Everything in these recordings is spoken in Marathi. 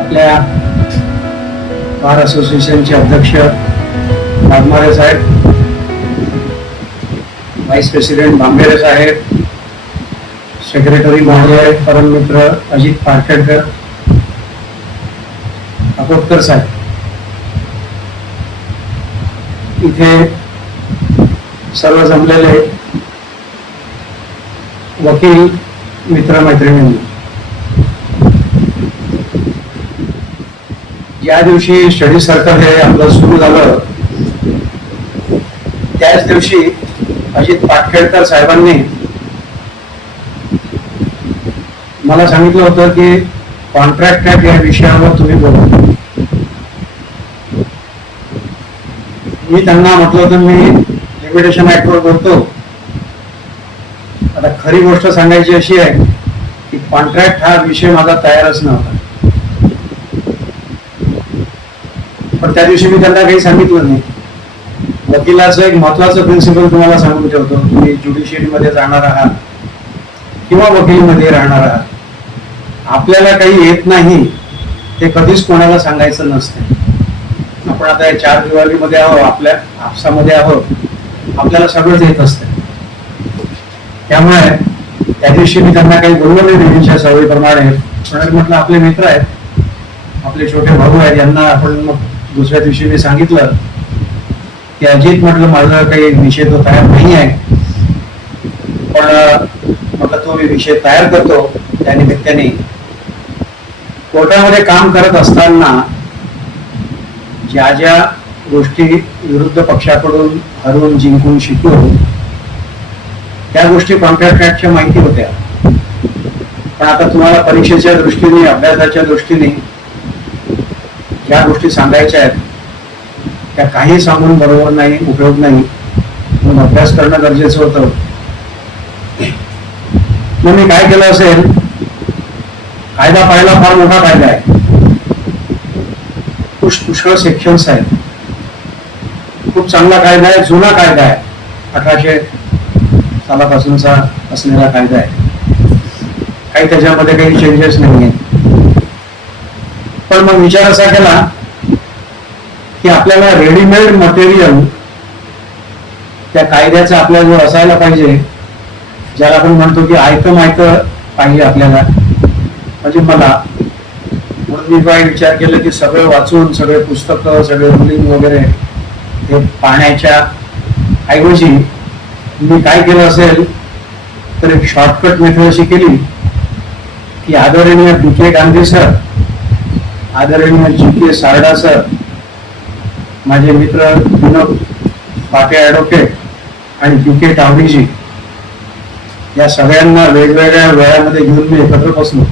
आपल्या बार असोसिएशनचे अध्यक्ष वाघमारे साहेब, व्हाईस प्रेसिडेंट भांबेरे साहेब, सेक्रेटरी महोदय परम मित्र अजित पारखेडकर, अकोटकर साहेब, इथे सर्व जमलेले वकील मित्र मैत्रिणींनी, ज्या दिवशी स्टडी सर्कल हे आपलं सुरू झालं त्याच दिवशी अजित पाटखेडकर साहेबांनी मला सांगितलं होतं की कॉन्ट्रॅक्ट ऍक्ट या विषयावर तुम्ही बोला. मी त्यांना म्हटलं होतं मी लिमिटेशन ऍक्ट वर बोलतो. आता खरी गोष्ट सांगायची अशी आहे की कॉन्ट्रॅक्ट हा विषय माझा तयारच नव्हता, पण त्या दिवशी मी त्यांना काही सांगितलं नाही. वकिलाचं एक महत्वाचं प्रिन्सिपल तुम्हाला सांगून ठेवतो, तुम्ही ज्युडिशियरीमध्ये जाणार आहात किंवा वकिलीमध्ये राहणार आहात, आपल्याला काही येत नाही ते कधीच कोणाला सांगायचं नसतं. आपण आता 4 दिवाळीमध्ये आहोत, आपल्या आपसामध्ये आहोत, आपल्याला सगळंच येत असतं. त्यामुळे त्या दिवशी मी त्यांना काही बोललो नाही नेहमीच्या सवयीप्रमाणे, पण म्हटलं आपले मित्र आहेत, आपले छोटे भाऊ आहेत, यांना आपण मग दुसऱ्या दिवशी मी सांगितलं की अजित म्हटलं माझा काही विषय तो तयार नाही आहे, पण म्हटलं तो मी विषय तयार करतो. त्या निमित्ताने कोर्टामध्ये काम करत असताना ज्या ज्या गोष्टी विरुद्ध पक्षाकडून हरवून जिंकून शिकून त्या गोष्टी कॉन्ट्रॅक्ट ऍक्टच्या माहिती होत्या, पण आता तुम्हाला परीक्षेच्या दृष्टीने अभ्यासाच्या दृष्टीने ज्या गोष्टी सांगायच्या आहेत त्या काही सांगून बरोबर नाही, उपयोग नाही, म्हणून अभ्यास करणं गरजेचं होतं. मग मी काय केलं असेल, कायदा पाहिला फार मोठा कायदा आहे, पुष्कळ सेक्शन्स आहेत, खूप चांगला कायदा आहे, जुना कायदा आहे, 1800 सालापासूनचा असलेला कायदा आहे, काही त्याच्यामध्ये काही चेंजेस नाही आहेत. पण मग विचार असा केला की आपल्याला रेडीमेड मटेरियल त्या कायद्याचं आपल्याजवळ असायला पाहिजे, ज्याला आपण म्हणतो की आयतं मायतं पाहिजे आपल्याला. म्हणजे मला म्हणून मी काय विचार केला की सगळं वाचून, सगळे पुस्तकं, सगळे रुलिंग वगैरे हे पाहण्याच्या ऐवजी मी काय केलं असेल तर एक शॉर्टकट मेथड अशी केली की आदरणीय बी.के. गांधी सर, आदरणीय जी.के. सारडा सर, माझे मित्र विनोद पाटे ॲडव्होकेट आणि बी.के. टावडीजी, या सगळ्यांना वेगवेगळ्या वेळामध्ये घेऊन मी एकत्र बसलो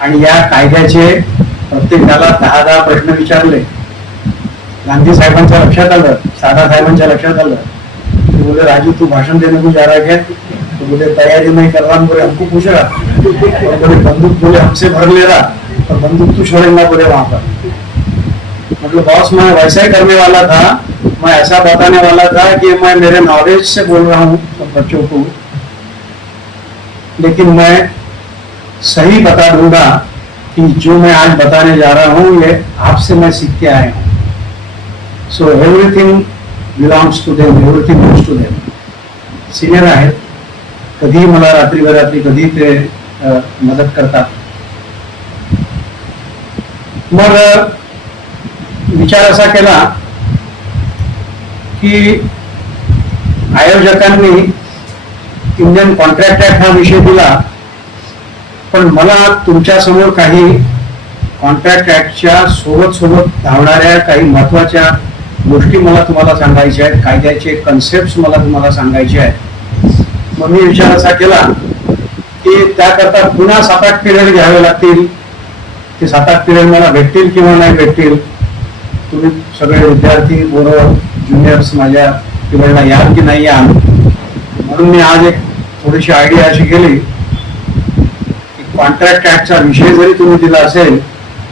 आणि या कायद्याचे प्रत्येकाला 10 प्रश्न विचारले. गांधी साहेबांच्या लक्षात आलं, सादा साहेबांच्या लक्षात आलं. ते बोले राजू तू भाषण देने को जा रहा है? तो बोले तैयारी नहीं कर रहा, बोले हमको पूछ रहा, और बोले बंदूक बोले हमसे भर ले रहा और बंदूक तू छोड़ेगा बोले वहां पर. मतलब बॉस मैं वैसा ही करने वाला था, मैं ऐसा बताने वाला था कि मैं मेरे नॉलेज से बोल रहा हूँ सब बच्चों को, लेकिन मैं सही बता दूंगा कि जो मैं आज बताने जा रहा हूँ ये आपसे मैं सीख के आया हूँ. So everything belongs to them, everything belongs to them. Senior आहेत, कधी मला रात्री बरात्री कधी ते मदत करतात. मग विचार असा केला की आयोजकांनी इंडियन कॉन्ट्रॅक्ट ऍक्ट हा विषय दिला, पण मला तुमच्या समोर काही कॉन्ट्रॅक्ट ऍक्टच्या सोबत धावणाऱ्या काही महत्वाच्या गोष्टी मला तुम्हाला सांगायच्या आहेत, कायद्याचे कन्सेप्ट मला तुम्हाला सांगायचे आहेत. मग मी विचार असा केला की त्याकरता पुन्हा 7-8 पिरियड घ्यावे लागतील. ते 7-8 पिरियड मला भेटतील किंवा नाही भेटतील, तुम्ही सगळे विद्यार्थी बरोबर ज्युनियर्स माझ्या पिरियडला याल की नाही याल. म्हणून मी आज एक थोडीशी आयडिया अशी केली की कॉन्ट्रॅक्ट ऍक्टचा विषय जरी तुम्ही दिला असेल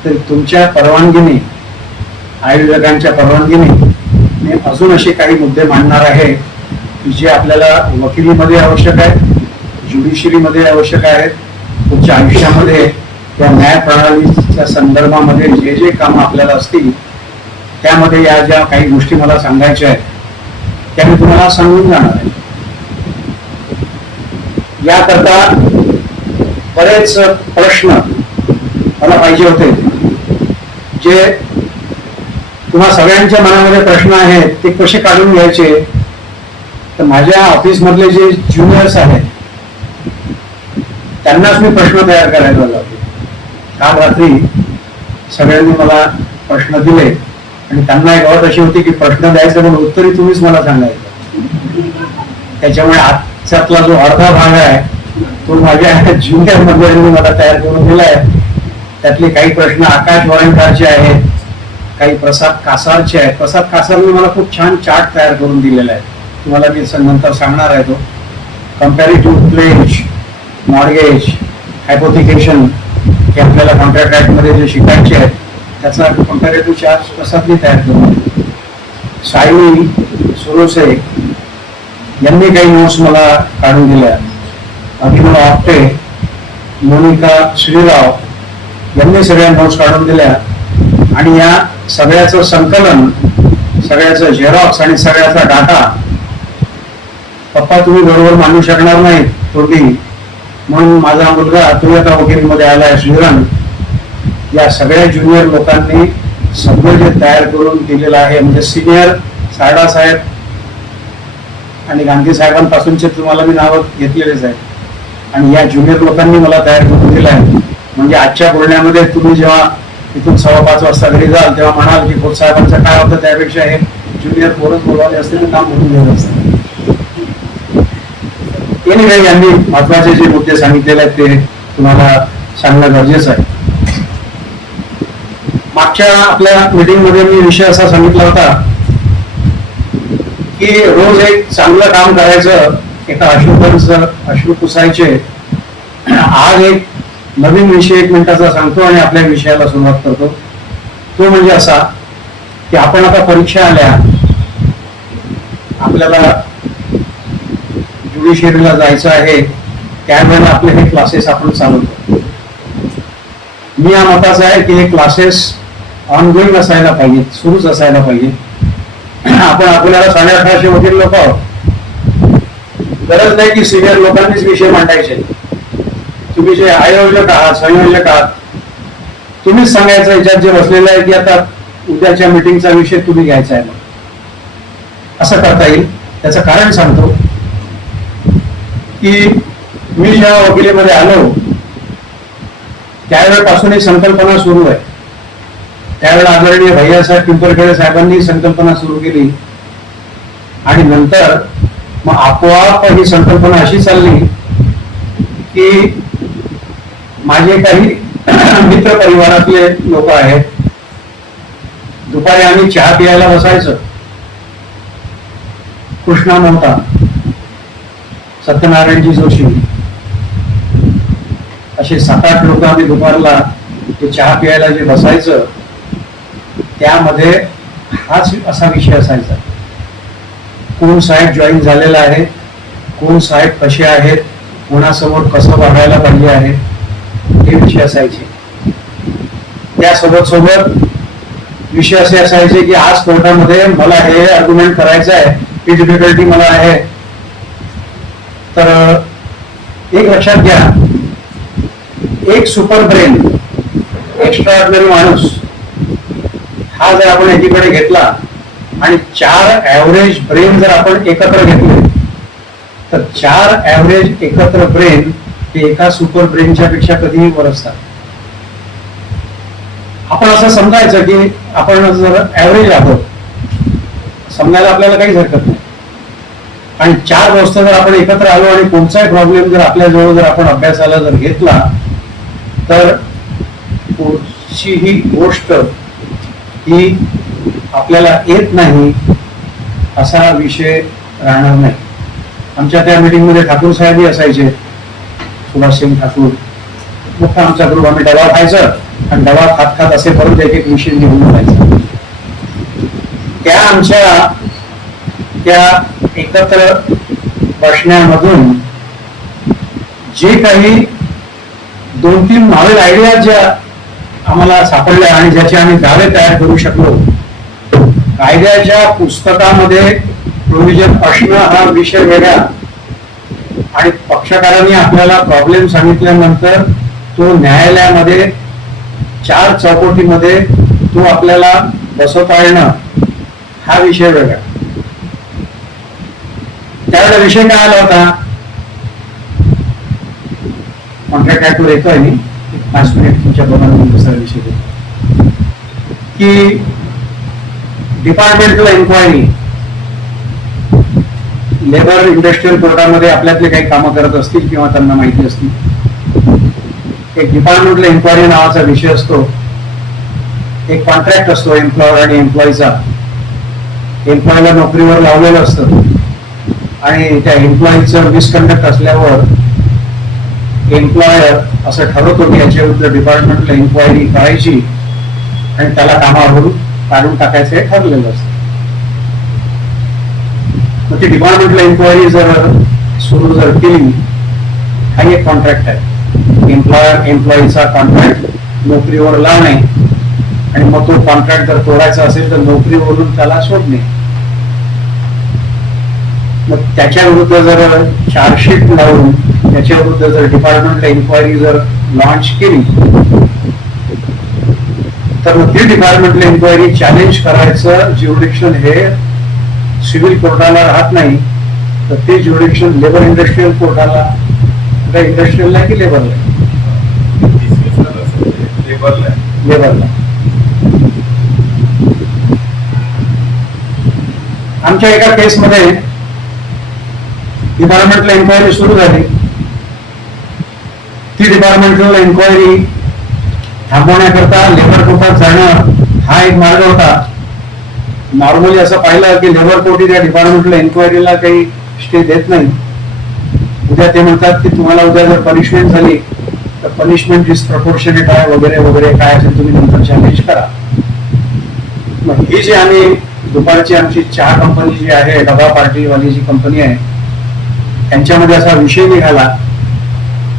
तरी तुमच्या परवानगीने, आयोजकांच्या परवानगीने मी अजून असे काही मुद्दे मांडणार आहे की जे आपल्याला वकिलीमध्ये आवश्यक आहेत, ज्युडिशरीमध्ये आवश्यक आहेत, पुढच्या आयुष्यामध्ये त्या न्यायप्रणालीच्या संदर्भामध्ये जे जे कामं आपल्याला असतील त्यामध्ये या ज्या काही गोष्टी मला सांगायच्या आहेत त्या मी तुम्हाला सांगून जाणार आहे. याकरता बरेच प्रश्न मला पाहिजे होते, जे तुम्हा सगळ्यांच्या मनामध्ये प्रश्न आहेत ते कसे काढून घ्यायचे. तर माझ्या ऑफिस मधले जे ज्युनियर्स आहेत त्यांनाच मी प्रश्न तयार करायला लावले. काल रात्री सगळ्यांनी मला प्रश्न दिले आणि त्यांना एक अट अशी होती की प्रश्न द्यायचा पण उत्तरही तुम्हीच मला सांगायचं. त्याच्यामुळे आजच्यातला जो अर्धा भाग आहे तो माझ्या ज्युनियर मंडळींनी मला तयार करून दिलाय. त्यातले काही प्रश्न आकाश वरणकरचे आहेत, काही प्रसाद कासारचे आहेत. प्रसाद कासारने मला खूप छान चार्ट तयार करून दिलेला आहे, तुम्हाला मी नंतर सांगणार आहे. तो कंपॅरेटिव्ह प्लेज, मॉर्गेज, हायपोथिकेशन हे आपल्याला कॉन्ट्रॅक्ट ऍक्ट मध्ये जे शिकायचे आहेत त्याचा कंपॅरेटिव्ह चार्ट प्रसादने तयार करून. सायली सुरोसे यांनी काही नोट्स मला काढून दिल्या. अभिनव आपटे, मोनिका श्रीराव यांनी सगळ्या नोट्स काढून दिल्या. आणि या सगळ्याचं संकलन, सगळ्याचं झेरॉक्स आणि सगळ्याचा डाटा पप्पा तुम्ही बरोबर मांडू शकणार नाही थोडी, म्हणून माझा मुलगा तो एका वकिलीमध्ये आलाय श्रीरंग. या सगळ्या ज्युनियर लोकांनी सगळं जे तयार करून दिलेलं आहे, म्हणजे सिनियर सारडा साहेब आणि गांधी साहेबांपासूनचे तुम्हाला मी नावं घेतलेलेच आहेत, आणि या ज्युनियर लोकांनी मला तयार करून दिलं आहे. म्हणजे आजच्या बोलण्यामध्ये तुम्ही जेव्हा इथून 5:15 वाजता घरी जाल तेव्हा म्हणाल की खोत साहेबांचं काय होतं, त्यापेक्षा हे ज्युनियर पोरच बोलवाले असते ते काम म्हणून घेत असते. यांनी महत्वाचे जे मुद्दे सांगितलेले आहेत ते तुम्हाला सांगणं गरजेचं आहे. मागच्या आपल्या मीटिंग मध्ये मी विषय असा सांगितला होता की रोज एक चांगलं काम करायचं, एका अश्रू पुसायचे. आज एक नवीन विषय 1 मिनिटाचा सांगतो आणि आपल्या विषयाला सुरुवात करतो. तो म्हणजे असा की आपण आता परीक्षा आल्या, आपल्याला ज्युडिशियरीला जायचं आहे, त्यावेळेला आपले हे क्लासेस आपण चालवतो. मी या मताचा आहे की हे क्लासेस ऑनगोईंग असायला पाहिजेत, सुरूच असायला पाहिजे. आपण आपल्याला 1850 वकील लोक आहोत, गरज नाही की सिनियर लोकांनीच विषय मांडायचे. तुम्ही जे आयोजक आहात, संयोजक आहात, तुम्हीच सांगायचं याच्यात जे बसलेलं आहे की आता उद्याच्या मीटिंगचा विषय तुम्ही घ्यायचा आहे. मग असं करता येईल. त्याचं कारण सांगतो की मी जेव्हा वकिलीमध्ये आलो त्यावेळेपासून एक संकल्पना सुरू आहे. त्यावेळेला आदरणीय भैयासाहेब पिंपरखेडे साहेबांनी संकल्पना सुरू केली आणि नंतर मग आपोआप ही संकल्पना अशी चालली की माझे काही मित्र परिवारातले लोक आहेत, दुपारी आम्ही चहा प्यायला बसायचं. कृष्णा मोहता, सत्यनारायणजी जोशी असे 7-8 लोक आम्ही दुपारला ते चहा प्यायला जे बसायचं त्यामध्ये हाच असा विषय असायचा. कोण साहेब जॉईन झालेला आहे, कोण साहेब कसे आहेत, कोणासमोर कसं वागायला पाहिजे आहे, हे विषय असायचे. त्यासोबत सोबत विषय असे असायचे की आज कोर्टामध्ये मला हे आर्ग्युमेंट करायचं आहे, ही डिफिकल्टी मला आहे. तर एक लक्षात घ्या, एक सुपर ब्रेन, एक्स्ट्राऑर्डिनरी माणूस हा जर आपण एकीकडे घेतला आणि 4 ऍव्हरेज ब्रेन जर आपण एकत्र घेतले तर 4 ऍव्हरेज एकत्र ब्रेन हे एका सुपर ब्रेनच्या पेक्षा कधीही वर असतात. आपण असं समजायचं की आपण जर ऍव्हरेज आहोत, समजायला आपल्याला काहीच हरकत नाही. आणि 4 दोस्त जर आपण एकत्र आलो आणि कोणताही प्रॉब्लेम जर आपल्या जवळ जर आपण अभ्यासाला जर घेतला तर कोणतीही गोष्ट ही आपल्याला येत नाही असा विषय राहणार नाही. आमच्या त्या मीटिंग मध्ये ठाकूर साहेबही असायचे, सुभाषसिंग ठाकूर. मोठा आमचा ग्रुप, आम्ही डबा खायचं आणि डबा खात खात असे परत एक विषय निघून जायचा. त्या आमच्या त्या एकत्र बसण्यामधून जे काही 2-3 नॉवेल आयडिया ज्या आम्हाला सापडल्या आणि ज्याचे आम्ही दावे तयार करू शकलो. कायद्याच्या पुस्तकामध्ये प्रोव्हिजन असणं हा विषय वेगळा, आणि पक्षकारांनी आपल्याला प्रॉब्लेम सांगितल्यानंतर तो न्यायालयामध्ये 4 चौकटीमध्ये तो आपल्याला बसवता येणं हा विषय वेगळा. त्यावेळेला विषय काय आला होता, कॉन्ट्रॅक्ट ऍक्टवर येतोय मी 5 मिनिट तुमच्या बरोबर दुसरा विषय देतो की डिपार्टमेंटल एन्क्वायरी. लेबर इंडस्ट्रियल कोर्टामध्ये आपल्यातले काही कामं करत असतील किंवा त्यांना माहिती असतील, एक डिपार्टमेंटल एन्क्वायरी नावाचा विषय असतो. एक कॉन्ट्रॅक्ट असतो एम्प्लॉयर आणि एम्प्लॉईचा. एम्प्लॉयला नोकरीवर लावलेलं असतं आणि त्या एम्प्लॉईचं मिसकंडक्ट असल्यावर एम्प्लॉयर असं ठरवतो की याच्या विरुद्ध डिपार्टमेंटल एन्क्वायरी करायची आणि त्याला कामावरून काढून टाकायचं हे ठरलेलं असतं. मग ती डिपार्टमेंटल एन्क्वायरी जर सुरू जर केली, हा एक कॉन्ट्रॅक्ट आहे. एम्प्लॉयर एम्प्लॉईचा कॉन्ट्रॅक्ट नोकरीवर लावणे आणि मग तो कॉन्ट्रॅक्ट जर तोडायचा असेल तर नोकरीवरून त्याला सोडणे. मग त्याच्या विरुद्ध जर चार्जशीट लावून त्याच्या विरुद्ध जर डिपार्टमेंटल एन्क्वायरी जर लॉन्च केली तर मग ती डिपार्टमेंटल एन्क्वायरी चॅलेंज करायचं ज्युरिडिक्शन हे सिव्हिल कोर्टाला राहत नाही, तर ते ज्युरिडिक्शन लेबर इंडस्ट्रियल कोर्टाला, इंडस्ट्रियलला की लेबरला, लेबरला. आमच्या एका केसमध्ये डिपार्टमेंटल एन्क्वायरी सुरू झाली. ती डिपार्टमेंटल एन्क्वायरी थांबवण्याकरता लेबर कोर्टात जाणं हा एक मार्ग होता. नॉर्मली असं पाहिलं की लेबर कोर्ट त्या डिपार्टमेंटल एन्क्वायरीला काही स्टे देत नाही. उद्या ते म्हणतात की तुम्हाला उद्या जर पनिशमेंट झाली तर पनिशमेंट डिस्प्रपोर्शनेट आहे वगैरे वगैरे, काय असेल तुम्ही नंतर चॅलेंज करा. मग ही जी आम्ही दुपारची आमची चहा कंपनी जी आहे, डबा पार्टीवाली जी कंपनी आहे, त्यांच्यामध्ये असा विषय निघाला.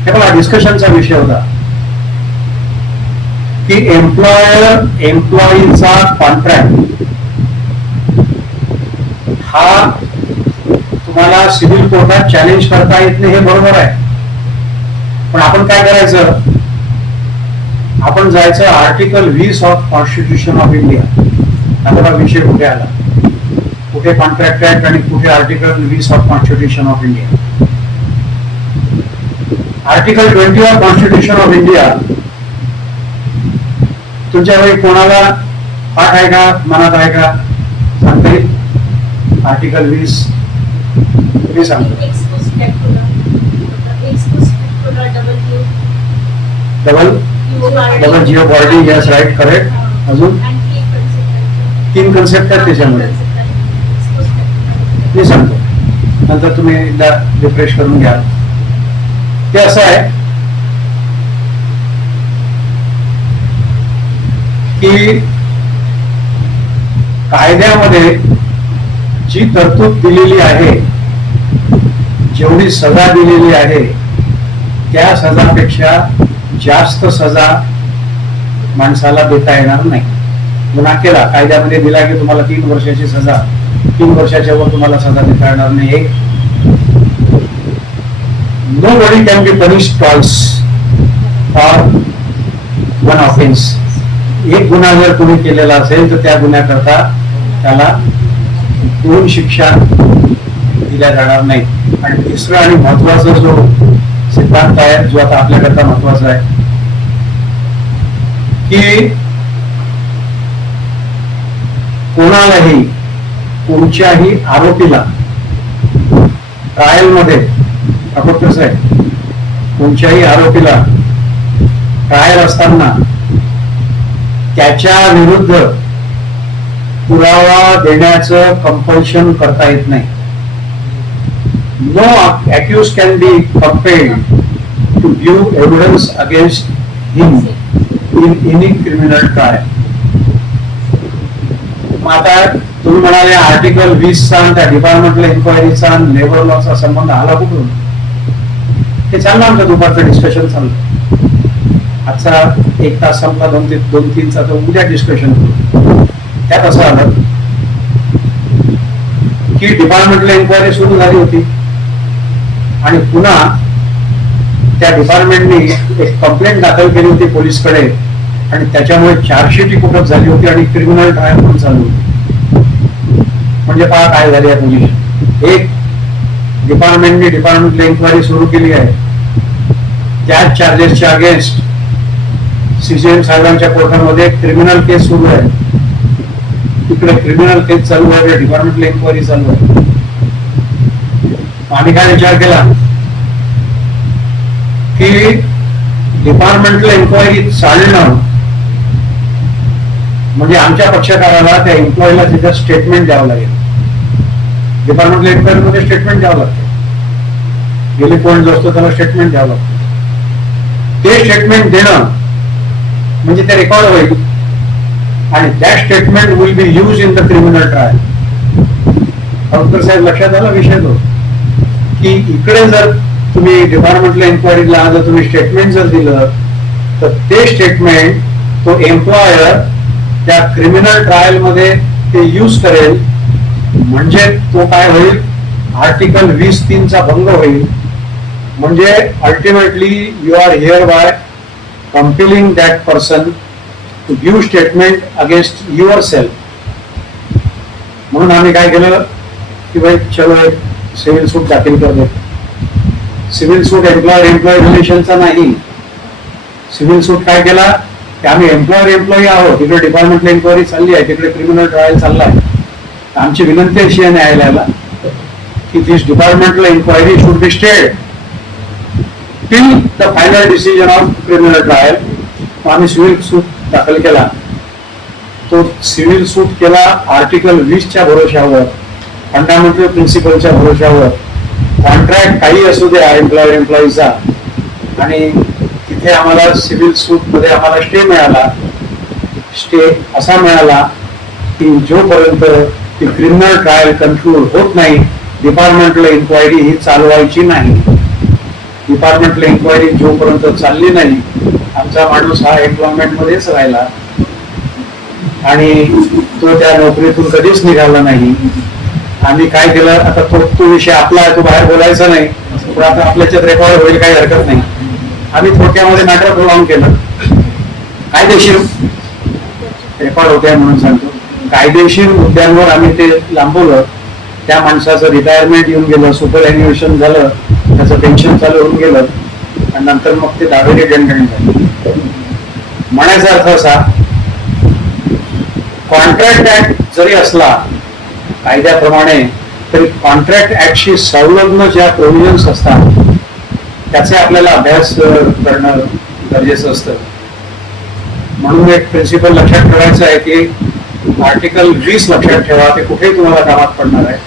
हे बघा डिस्कशनचा विषय होता की एम्प्लॉयर एम्प्लॉईचा कॉन्ट्रॅक्ट हा तुम्हाला सिव्हिल कोर्टात चॅलेंज करता येत नाही, हे बरोबर आहे. पण आपण काय करायचं, आपण जायचं article 20 of constitution of India. आता विषय कुठे आला, कुठे कॉन्ट्रॅक्ट ऍक्ट आणि कुठे article 20 of constitution of India. Article 20 of constitution of India तुमच्या वेळी कोणाला पाठ आहे का, मनात आहे का, सांगता येईल? आर्टिकल 20 मी सांगतो. Double jeopardy, yes right, correct. अजून 3 कन्सेप्ट आहेत त्याच्यामध्ये, मी सांगतो, नंतर तुम्ही एकदा रिफ्रेश करून घ्या. ते असं आहे की कायद्यामध्ये जी तरतूद दिलेली आहे, जेवढी सजा दिलेली आहे त्या सजापेक्षा जास्त सजा माणसाला देता येणार नाही. गुन्हा केला, कायद्यामध्ये दिला की तुम्हाला 3 वर्षाची सजा, 3 वर्षाच्या वर तुम्हाला सजा देता येणार नाही. एक nobody can be punished twice for one offense. एक गुन्हा जर तुम्ही केलेला असेल तर त्या गुन्ह्याकरता त्याला 2 शिक्षा दिल्या जाणार नाही. आणि तिसरा आणि महत्वाचा जो सिद्धांत आहे, जो आता आपल्याकरता महत्वाचा आहे, की कोणालाही, कोणत्याही आरोपीला ट्रायल मध्ये, आपण कसं आहे, कोणत्याही आरोपीला ट्रायल असताना त्याच्या विरुद्ध पुरावा देण्याचं कंपल्शन करता येत नाही. No accused can be compelled to give evidence against him in any criminal trial. मग आता तुम्ही म्हणाले आर्टिकल 20 चा त्या डिपार्टमेंटल एन्क्वायरीचा लेबर लॉचा संबंध आला कुठून? हे चाललं आमचं दुपारचं डिस्कशन चाललं. आजचा 1 तास संपला, 2-3चा तर उद्या डिस्कशन करू. त्यात असं आलं की डिपार्टमेंटल एन्क्वायरी सुरू झाली होती आणि पुन्हा त्या डिपार्टमेंटनी एक कंप्लेंट दाखल केली होती पोलीसकडे आणि त्याच्यामुळे चार्जशीट कुठं झाली होती आणि क्रिमिनल ट्रायल पण चालू होती. म्हणजे पहा काय झाली आहे पोझिशन. एक डिपार्टमेंटने डिपार्टमेंटल एन्क्वायरी सुरू केली आहे, त्याच चार्जेसच्या अगेन्स्ट सीसीएम साहेबांच्या कोर्टामध्ये क्रिमिनल केस सुरू आहे. तिकडे क्रिमिनल केस चालू आहे, डिपार्टमेंटल एन्क्वायरी चालू आहे. आम्ही काय विचार केला की डिपार्टमेंटल एन्क्वायरी चालणं म्हणजे आमच्या पक्षकाराला त्या एम्प्लॉईला तिथं स्टेटमेंट द्यावं लागेल. डिपार्टमेंटल एन्क्वायरी मध्ये स्टेटमेंट द्यावं लागतं. गेली पॉईंट जो असतो त्याला स्टेटमेंट द्यावं लागतं. ते स्टेटमेंट देणं म्हणजे ते रेकॉर्ड होईल आणि that statement will be use in the criminal trial. Doctor साहेब लक्षात आला विषय तो की इकडे जर तुम्ही डिपार्टमेंटल एन्क्वायरीला जर तुम्ही स्टेटमेंट जर दिलं तर ते स्टेटमेंट तो एम्प्लॉयर त्या क्रिमिनल ट्रायल मध्ये ते यूज करेल. म्हणजे तो काय होईल, आर्टिकल 20(3) चा भंग होईल. म्हणजे ultimately you are here by compelling that person to give statement against yourself. म्हणून आम्ही काय केलं की भाई चलो एक सिव्हिल सूट दाखल कर दे. सिव्हिल सूट एम्प्लॉयर रिलेशनचा नाही. सिव्हिल सूट काय केला की आम्ही एम्प्लॉई आहोत, तिकडे डिपार्टमेंटल एन्क्वायरी चालली आहे, तिकडे क्रिमिनल ट्रायल चालला आहे. आमची विनंती अशी आहे न्यायालयाला की this departmental enquiry should be stayed till the final decision of criminal trial. आम्ही सिव्हिल सूट दाखल केला. तो सिव्हिल सूट केला आर्टिकल 20 भरोशावर, फंडामेंटल प्रिन्सिपलच्या भरोशावर. कॉन्ट्रॅक्ट काही असू द्या एम्प्लॉईचा, आणि तिथे आम्हाला सिव्हिल सूट मध्ये आम्हाला स्टे मिळाला. स्टे असा मिळाला की जोपर्यंत ती क्रिमिनल ट्रायल कन्क्लूड होत नाही डिपार्टमेंटल एन्क्वायरी ही चालवायची नाही. डिपार्टमेंटल एन्क्वायरी जोपर्यंत चालली नाही आमचा माणूस हा एम्प्लॉयमेंट मध्येच राहिला आणि तो त्या नोकरीतून कधीच निघाला नाही. आम्ही काय केलं, आता तो विषय आपला आहे, तो बाहेर बोलायचा नाही, पण आता आपल्याच्यात रेकॉर्ड होईल, काही हरकत नाही. आम्ही थोडक्यामध्ये नाटक लावून केलं. कायदेशीर रेकॉर्ड होते म्हणून सांगतो, कायदेशीर मुद्द्यांवर आम्ही ते लांबवलं. त्या माणसाचं रिटायरमेंट येऊन गेलं, सुपर एन्युएशन झालं, त्याचं पेन्शन चालू होऊन गेलं आणि नंतर मग ते दावेरी दंडणी झाले. म्हणायचा अर्थ असा, कॉन्ट्रॅक्ट ऍक्ट जरी असला कायद्याप्रमाणे तरी कॉन्ट्रॅक्ट ऍक्टशी संलग्न ज्या प्रोव्हिजन्स असतात त्याचे आपल्याला अभ्यास करणं गरजेचं असतं. म्हणून एक प्रिन्सिपल लक्षात ठेवायचं आहे की आर्टिकल 20 लक्षात ठेवा, ते कुठेही तुम्हाला कामात पडणार आहे.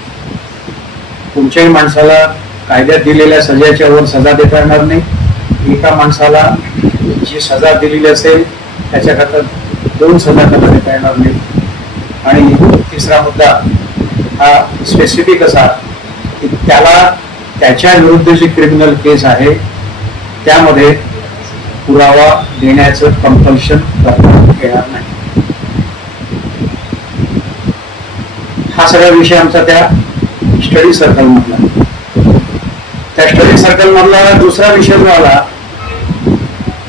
कोणत्याही माणसाला कायद्यात दिलेल्या सजाच्या वर सजा देता येणार नाही. एका माणसाला जी सजा दिलेली असेल त्याच्याकरता 2 सजा त्याला देता येणार नाही. आणि तिसरा मुद्दा हा स्पेसिफिक असा की त्याला त्याच्या विरुद्ध जी क्रिमिनल केस आहे त्यामध्ये पुरावा देण्याचं कंपल्शन करण्यात येणार नाही. हा सगळा विषय आमचा त्या स्टडी सर्कल मधला. त्या स्टडी सर्कल मधला दुसरा विषय जो आला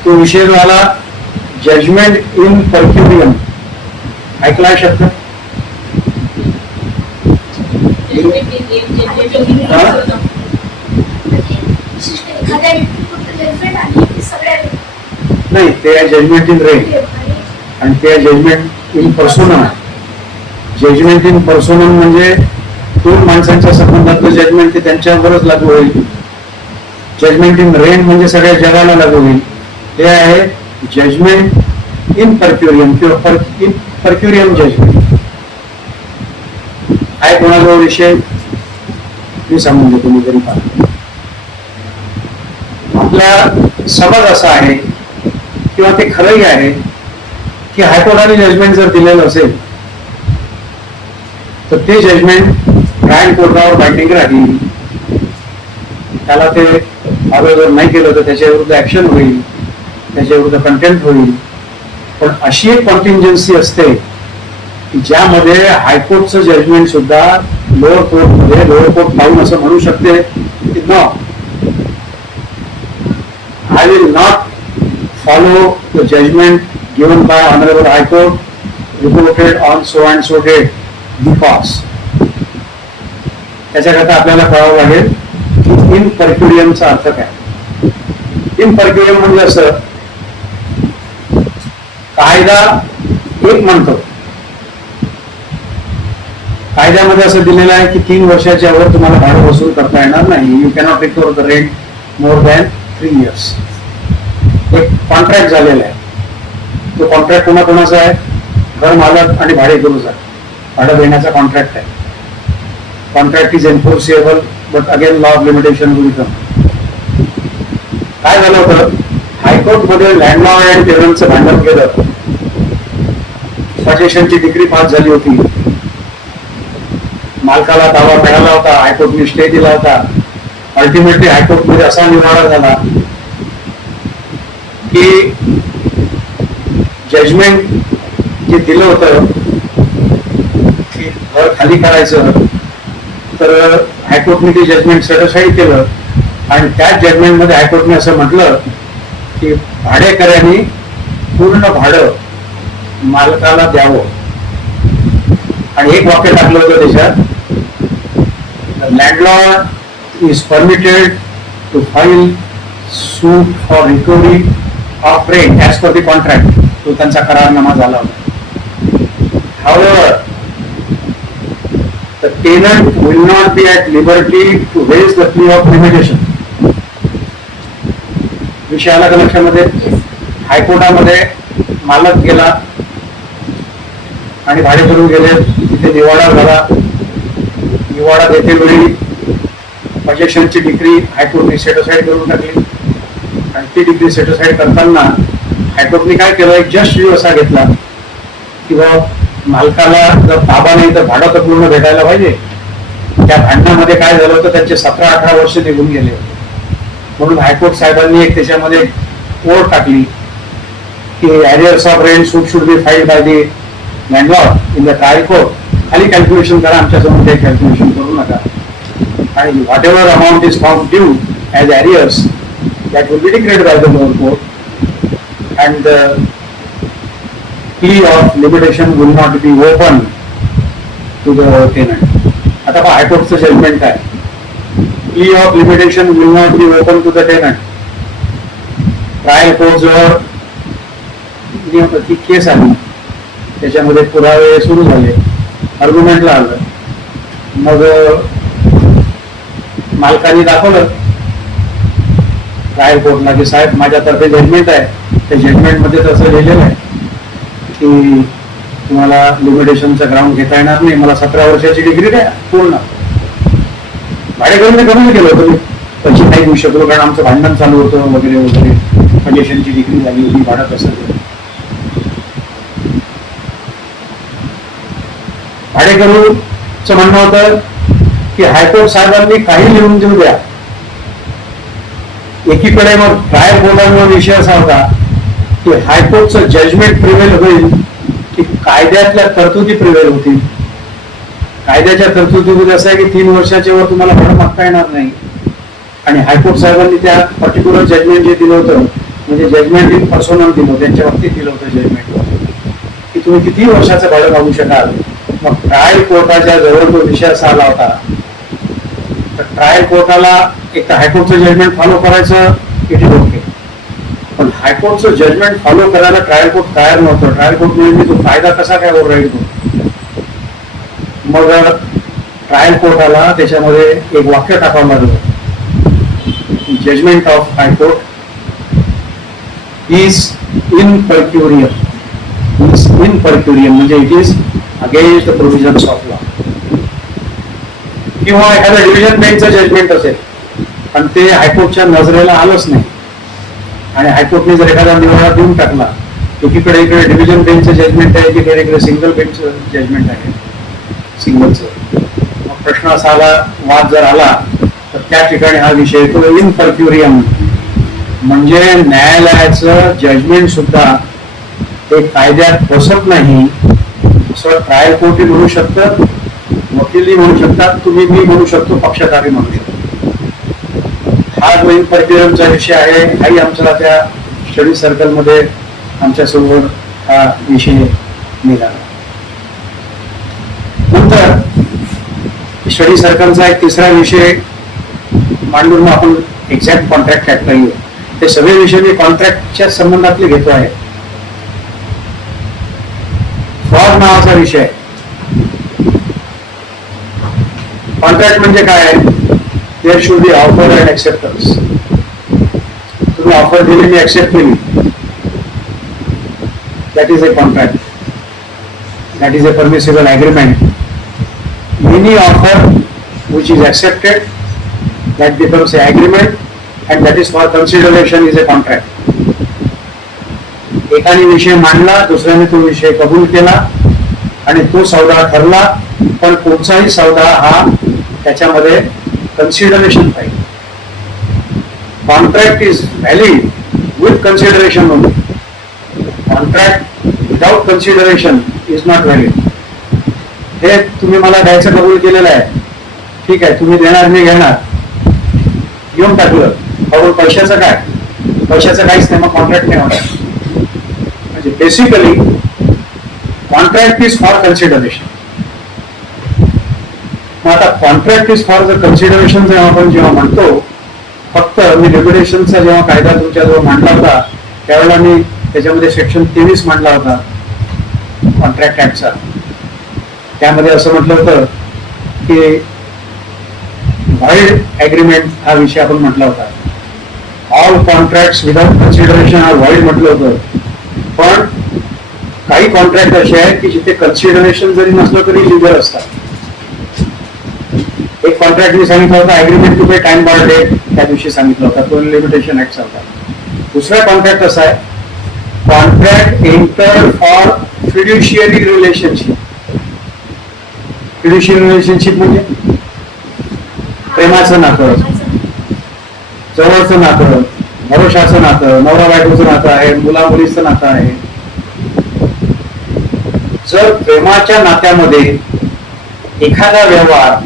तो विषय जो आला जजमेंट इन परक्युरियम. ऐकला शब्द? नाही, ते आहे जजमेंट इन रे आणि ते आहे जजमेंट इन पर्सोनम. जजमेंट इन पर्सोनम म्हणजे 2 माणसांच्या संबंधातलं जजमेंट ते त्यांच्यावरच लागू होईल. जजमेंट इन रेन म्हणजे सगळ्या जगाला लागू होईल. हे आहे जजमेंट इन परक्युरियम किंवा इन परक्युरियम जजमेंट. आहे कोणाजवळ विषय मी सांगून देतो. मी तरी पाहा, आपला समज असा आहे किंवा ते खरंही आहे की हायकोर्टाने जजमेंट जर दिलेलं असेल तर ते जजमेंट ट्रायल कोर्टावर बाइंडिंग राहील. त्याला ते फॉलो जर नाही केलं तर त्याच्या विरुद्ध ऍक्शन होईल. त्याच्या विरुद्ध कंटेम्प्ट होईल. पण अशी एक कॉन्टिंजन्सी असते की ज्यामध्ये हायकोर्टचं जजमेंट सुद्धा लोअर कोर्ट पाहून असं म्हणू शकते की no, I will not follow the judgment given by honourable high court reported on so and so date because. त्याच्याकरता आपल्याला कळावं लागेल की इन परक्युरियमचा अर्थ काय. इन परक्युरियम म्हणजे असं, कायदा एक म्हणतो, कायद्यामध्ये असं दिलेलं आहे की 3 वर्षाच्या वर तुम्हाला भाडं वसूल करता येणार नाही. You cannot recover the rent more than 3 years. एक कॉन्ट्रॅक्ट झालेला आहे. तो कॉन्ट्रॅक्ट कोणाकोणाचा आहे? घर मालक आणि भाडेकरूचा भाडं देण्याचा कॉन्ट्रॅक्ट आहे. Contract is enforceable but again law of limitation will come. काय झालं होतं, हायकोर्टमध्ये लँडलॉर्ड अँड टेनंटचं भांडण केलं. पजेशनची डिग्री पास झाली होती. मालकाला दावा मिळाला होता, हायकोर्टने स्टे दिला होता. अल्टिमेटली हायकोर्टमध्ये असा निवाडा झाला की जजमेंट जे दिलं होतं की घर खाली करायचं, तर हायकोर्टने ते जजमेंट सॅटिस्फाईड केलं. आणि त्याच जजमेंटमध्ये हायकोर्टने असं म्हटलं की भाडेकऱ्यांनी पूर्ण भाडं मालकाला द्यावं. आणि एक वाक्य टाकलं होतं त्याच्यात, landlord is permitted to file suit for recovery of rent as per the contract. तो त्यांचा करारनामा झाला होता. हाऊएव्हर the tenant will not be at liberty to raise the plea of limitation. विषय आला का लक्षामध्ये? हायकोर्टामध्ये मालक गेला आणि भाडेकरू गेले, तिथे निवाडा झाला. निवाडा देते वेळी पजेशनची डिग्री हायकोर्टने सेटिस्फाईड करून टाकली. आणि ती डिग्री सेटिस्फाईड करताना हायकोर्टने काय केलं, एक जस्ट व्ह्यू असा घेतला की बाबा मालकाला जर ताबा नाही तर भाडं तर पूर्ण भेटायला पाहिजे. त्या भांडणामध्ये काय झालं होतं, त्यांचे 17-18 वर्ष निघून गेले होते. म्हणून हायकोर्ट साहेबांनी एक त्याच्यामध्ये ओढ टाकली की arrears of rent suit should be filed by the landlord in the trial court. खाली कॅल्क्युलेशन करा, आमच्यासमोर ते कॅल्क्युलेशन करू नका. आणि whatever amount is found due as arrears that will be declared by the lower court and plea of limitation will not be open to the tenant. आता पहा हायकोर्टचं जजमेंट आहे, plea of limitation will not be open to the tenant. Trial court जवळ ती केस आली, त्याच्यामध्ये पुरावे सुरू झाले, आर्ग्युमेंटला आलं. मग मालकाने दाखवलं ट्रायल कोर्टला की साहेब माझ्यातर्फे जजमेंट आहे, त्या जजमेंटमध्ये तसं लिहिलेलं आहे की तुम्हाला लिमिटेशनचा ग्राउंड घेता येणार नाही, मला 17 वर्षाची डिग्री द्या पूर्ण. भाडेकरूने कमी केलं होतं, पैसे नाही देऊ शकलो कारण आमचं भांडण चालू होतं वगैरे वगैरे. पजेशनची डिग्री झाली होती, भाडं कसं केलं. भाडेकरूचं म्हणणं होतं की हायकोर्ट साहेबांनी काही लिहून देऊ द्या. एकीकडे मग ट्रायल कोर्टावर विषय असा होता की हायकोर्टचं जजमेंट प्रिव्हेल होईल की कायद्यातल्या तरतुदी प्रिव्हेल होतील. कायद्याच्या तरतुदीमध्ये असं आहे की 3 वर्षाच्या वर तुम्हाला भाडं मागता येणार नाही. आणि हायकोर्ट साहेबांनी त्या पर्टिक्युलर जजमेंट जे दिलं होतं, म्हणजे जजमेंट इन पर्सोनल दिलं, त्यांच्या बाबतीत दिलं होतं जजमेंट की तुम्ही किती वर्षाचं भाडं मागू शकाल. मग ट्रायल कोर्टाच्या जवळ तो विषय असा आला होता, तर ट्रायल कोर्टाला एक तर हायकोर्टचं जजमेंट फॉलो करायचं इट इज ओके, पण हायकोर्टचं जजमेंट फॉलो करायला ट्रायल कोर्ट तयार नव्हतं. ट्रायल कोर्ट म्हणजे तो कायदा कसा काय ओव्हरराईड होतो. मग ट्रायल कोर्टाला त्याच्यामध्ये एक वाक्य टाकावं लागलं, judgment of high court is in per curiam. In per curiam म्हणजे it is against the provisions of law. किंवा एखाद्या डिव्हिजन बेंचचं जजमेंट असेल पण ते हायकोर्टच्या नजरेला आलंच नाही आणि हायकोर्टने जर एखादा निवाडा देऊन टाकला, एकीकडे इकडे डिव्हिजन बेंचचं जजमेंट आहे, एकीकडे इकडे सिंगल बेंचचं जजमेंट आहे सिंगलचं. मग प्रश्न असा आला, वाद जर आला तर त्या ठिकाणी हा विषय येतो इन परक्युरियम. म्हणजे न्यायालयाचं जजमेंट सुद्धा ते कायद्यात बसत नाही असं ट्रायल कोर्टही म्हणू शकतं, वकीलही म्हणू शकतात, तुम्ही मी म्हणू शकतो, पक्षकारही म्हणू शकतो. हा जो इम्पर्टिरमचा विषय आहे हाही आमचा त्या स्टडी सर्कलमध्ये आमच्यासमोर हा विषय निघाला. नंतर स्टडी सर्कलचा एक तिसरा विषय मांडून आपण एक्झॅक्ट कॉन्ट्रॅक्ट ऍक्टला येऊ. ते सगळे विषय मी कॉन्ट्रॅक्टच्या संबंधातले घेतो आहे. फ्रॉड नावाचा विषय. कॉन्ट्रॅक्ट म्हणजे काय? There should be offer and acceptance. तुम्ही ऑफर दिली, मी ऍक्सेप्ट केली, that is a contract. That is a permissible agreement. Any offer which is accepted, that becomes an agreement, and that is for consideration is a contract. एकाने विषय मांडला, दुसऱ्याने तो विषय कबूल केला आणि तो सौदा ठरला. पण कोणताही सौदा हा त्याच्यामध्ये कन्सिडरेशन पाहिजे. Contract is valid with consideration only. Contract without consideration is not valid. हे तुम्ही मला द्यायचं कबूल केलेलं आहे, ठीक आहे, तुम्ही देणार, मी घेणार, घेऊन टाकलं, बरोबर. पैशाचं काय? पैशाचं काहीच नाही, मग कॉन्ट्रॅक्ट नाही होणार. म्हणजे basically contract is for consideration. मग आता contract is for the consideration जेव्हा म्हणतो, फक्त मी रेग्युलेशनचा जेव्हा कायदा तुमच्याजवळ मांडला होता त्यावेळेला मी त्याच्यामध्ये सेक्शन 23 मांडला होता कॉन्ट्रॅक्ट ऍक्टचा. त्यामध्ये असं म्हटलं होतं की व्हाईड ऍग्रीमेंट हा विषय आपण म्हटला होता. ऑल कॉन्ट्रॅक्ट विदाउट कन्सिडरेशन हा व्हाईड म्हटलं होतं. पण काही कॉन्ट्रॅक्ट असे आहेत की जिथे कन्सिडरेशन जरी नसलं तरी लिगल असतात. एक कॉन्ट्रॅक्ट मी सांगितलं होता agreement to pay time bar debt, त्या दिवशी सांगितलं होता, तो लिमिटेशन ऍक्ट होता. दुसरा कॉन्ट्रॅक्ट असा आहे, contract enter for fiduciary relationship. Fiduciary relationship म्हणजे प्रेमाचं नातं, जवळचं नातं, भरोशाचं नातं, नवरा बायकोचं नातं आहे, मुला मुलीचं नातं आहे. जर प्रेमाच्या नात्यामध्ये एखादा व्यवहार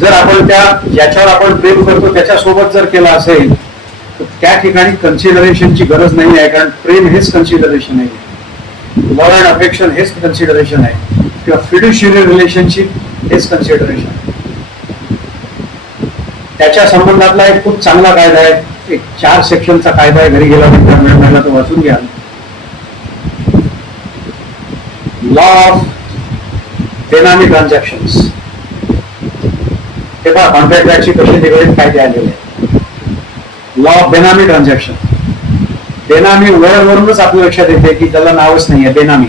जर आपण त्या ज्याच्यावर आपण प्रेम करतो त्याच्यासोबत जर केला असेल तर त्या ठिकाणी कन्सिडरेशनची गरज नाही आहे, कारण प्रेम हेच कन्सिडरेशन आहे, लव्ह अँड अफेक्शन हेच कन्सिडरेशन आहे, किंवा फिड्युशियरी रिलेशनशिप हेच कन्सिडरेशन आहे. त्याच्या संबंधातला एक खूप चांगला कायदा आहे, एक 4 सेक्शनचा कायदा आहे, घरी गेल्यानंतर मिळाला तो वाचून घ्या. लॉ ऑफ बेनामी ट्रान्झॅक्शन्स. हे पहा कॉन्ट्रॅक्ट ऍक्टची कशी निगडीत कायदे आलेले आहेत. लॉ ऑफ बेनामी ट्रान्झॅक्शन. बेनामी वरूनच आपल्या लक्षात येते की त्याला नावच नाहीये, बेनामी.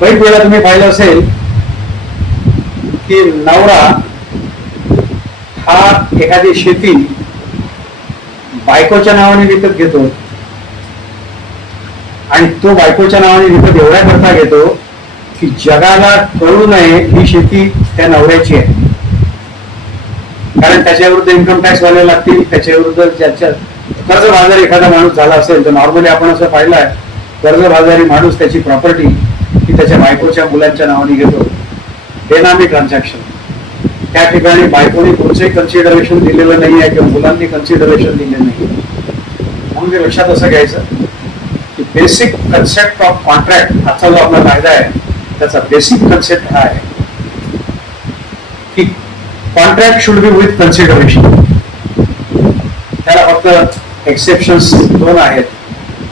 काही वेळा तुम्ही पाहिलं असेल की नवरा हा एखादी शेती बायकोच्या नावाने विकत घेतो आणि तो बायकोच्या नावाने विकत एवढ्या करता घेतो की जगाला कळू नये ही शेती त्या नवऱ्याची आहे. कारण त्याच्याविरुद्ध इन्कम टॅक्स व्हायला लागतील, त्याच्याविरुद्ध ज्याच्या कर्जबाजारी एखादा माणूस झाला असेल तर नॉर्मली आपण असं पाहिलं आहे, कर्जबाजारी माणूस त्याची प्रॉपर्टी ही त्याच्या बायकोच्या मुलांच्या नावाने घेतो. बेनामी ट्रान्झॅक्शन. त्या ठिकाणी बायकोने कोणतेही कन्सिडरेशन दिलेलं नाही आहे किंवा मुलांनी कन्सिडरेशन दिले नाही. म्हणून ते लक्षात असं घ्यायचं की बेसिक कन्सेप्ट ऑफ कॉन्ट्रॅक्ट आजचा जो आपला कायदा आहे त्याचा बेसिक कन्सेप्ट हा आहे की contract should be with consideration. त्याला फक्त एक्सेप्शन्स 2 आहेत.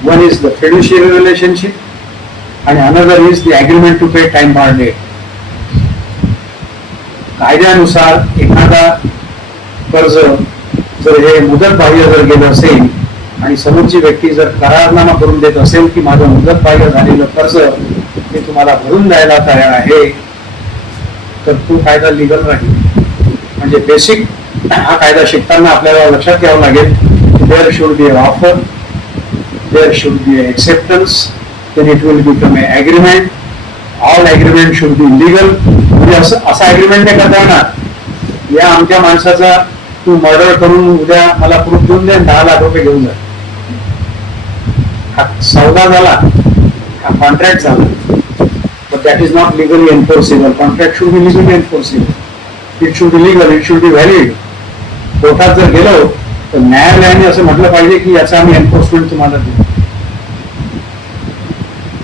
One is the fiduciary relationship आणि another is the agreement to pay time bar debt. कायद्यानुसार एखादा कर्ज जर हे मुदत बाह्य जर गेलं असेल आणि समोरची व्यक्ती जर करारनामा करून देत असेल की माझं मुदत बाह्य झालेलं कर्ज मी तुम्हाला भरून द्यायला तयार आहे, तर तो कायदा लिगल राहील. म्हणजे बेसिक हा कायदा शिकताना आपल्याला लक्षात घ्यावं लागेल there should be offer, there should be acceptance, then it will become a agreement. All agreement should be legal. म्हणजे असा अग्रीमेंट नाही करता येणार या आमच्या माणसाचा तू मर्डर करून उद्या मला प्रूफ देऊन दे, 10 लाख रुपये घेऊन जा. हा सौदा झाला, हा कॉन्ट्रॅक्ट झाला. But that is not legally enforceable. Contract should be legally enforceable. It should be legal. It should be valid. कोर्टात जर गेलो तर न्यायालयाने असं म्हटलं पाहिजे की याचा आम्ही एन्फोर्समेंट तुम्हाला देऊ.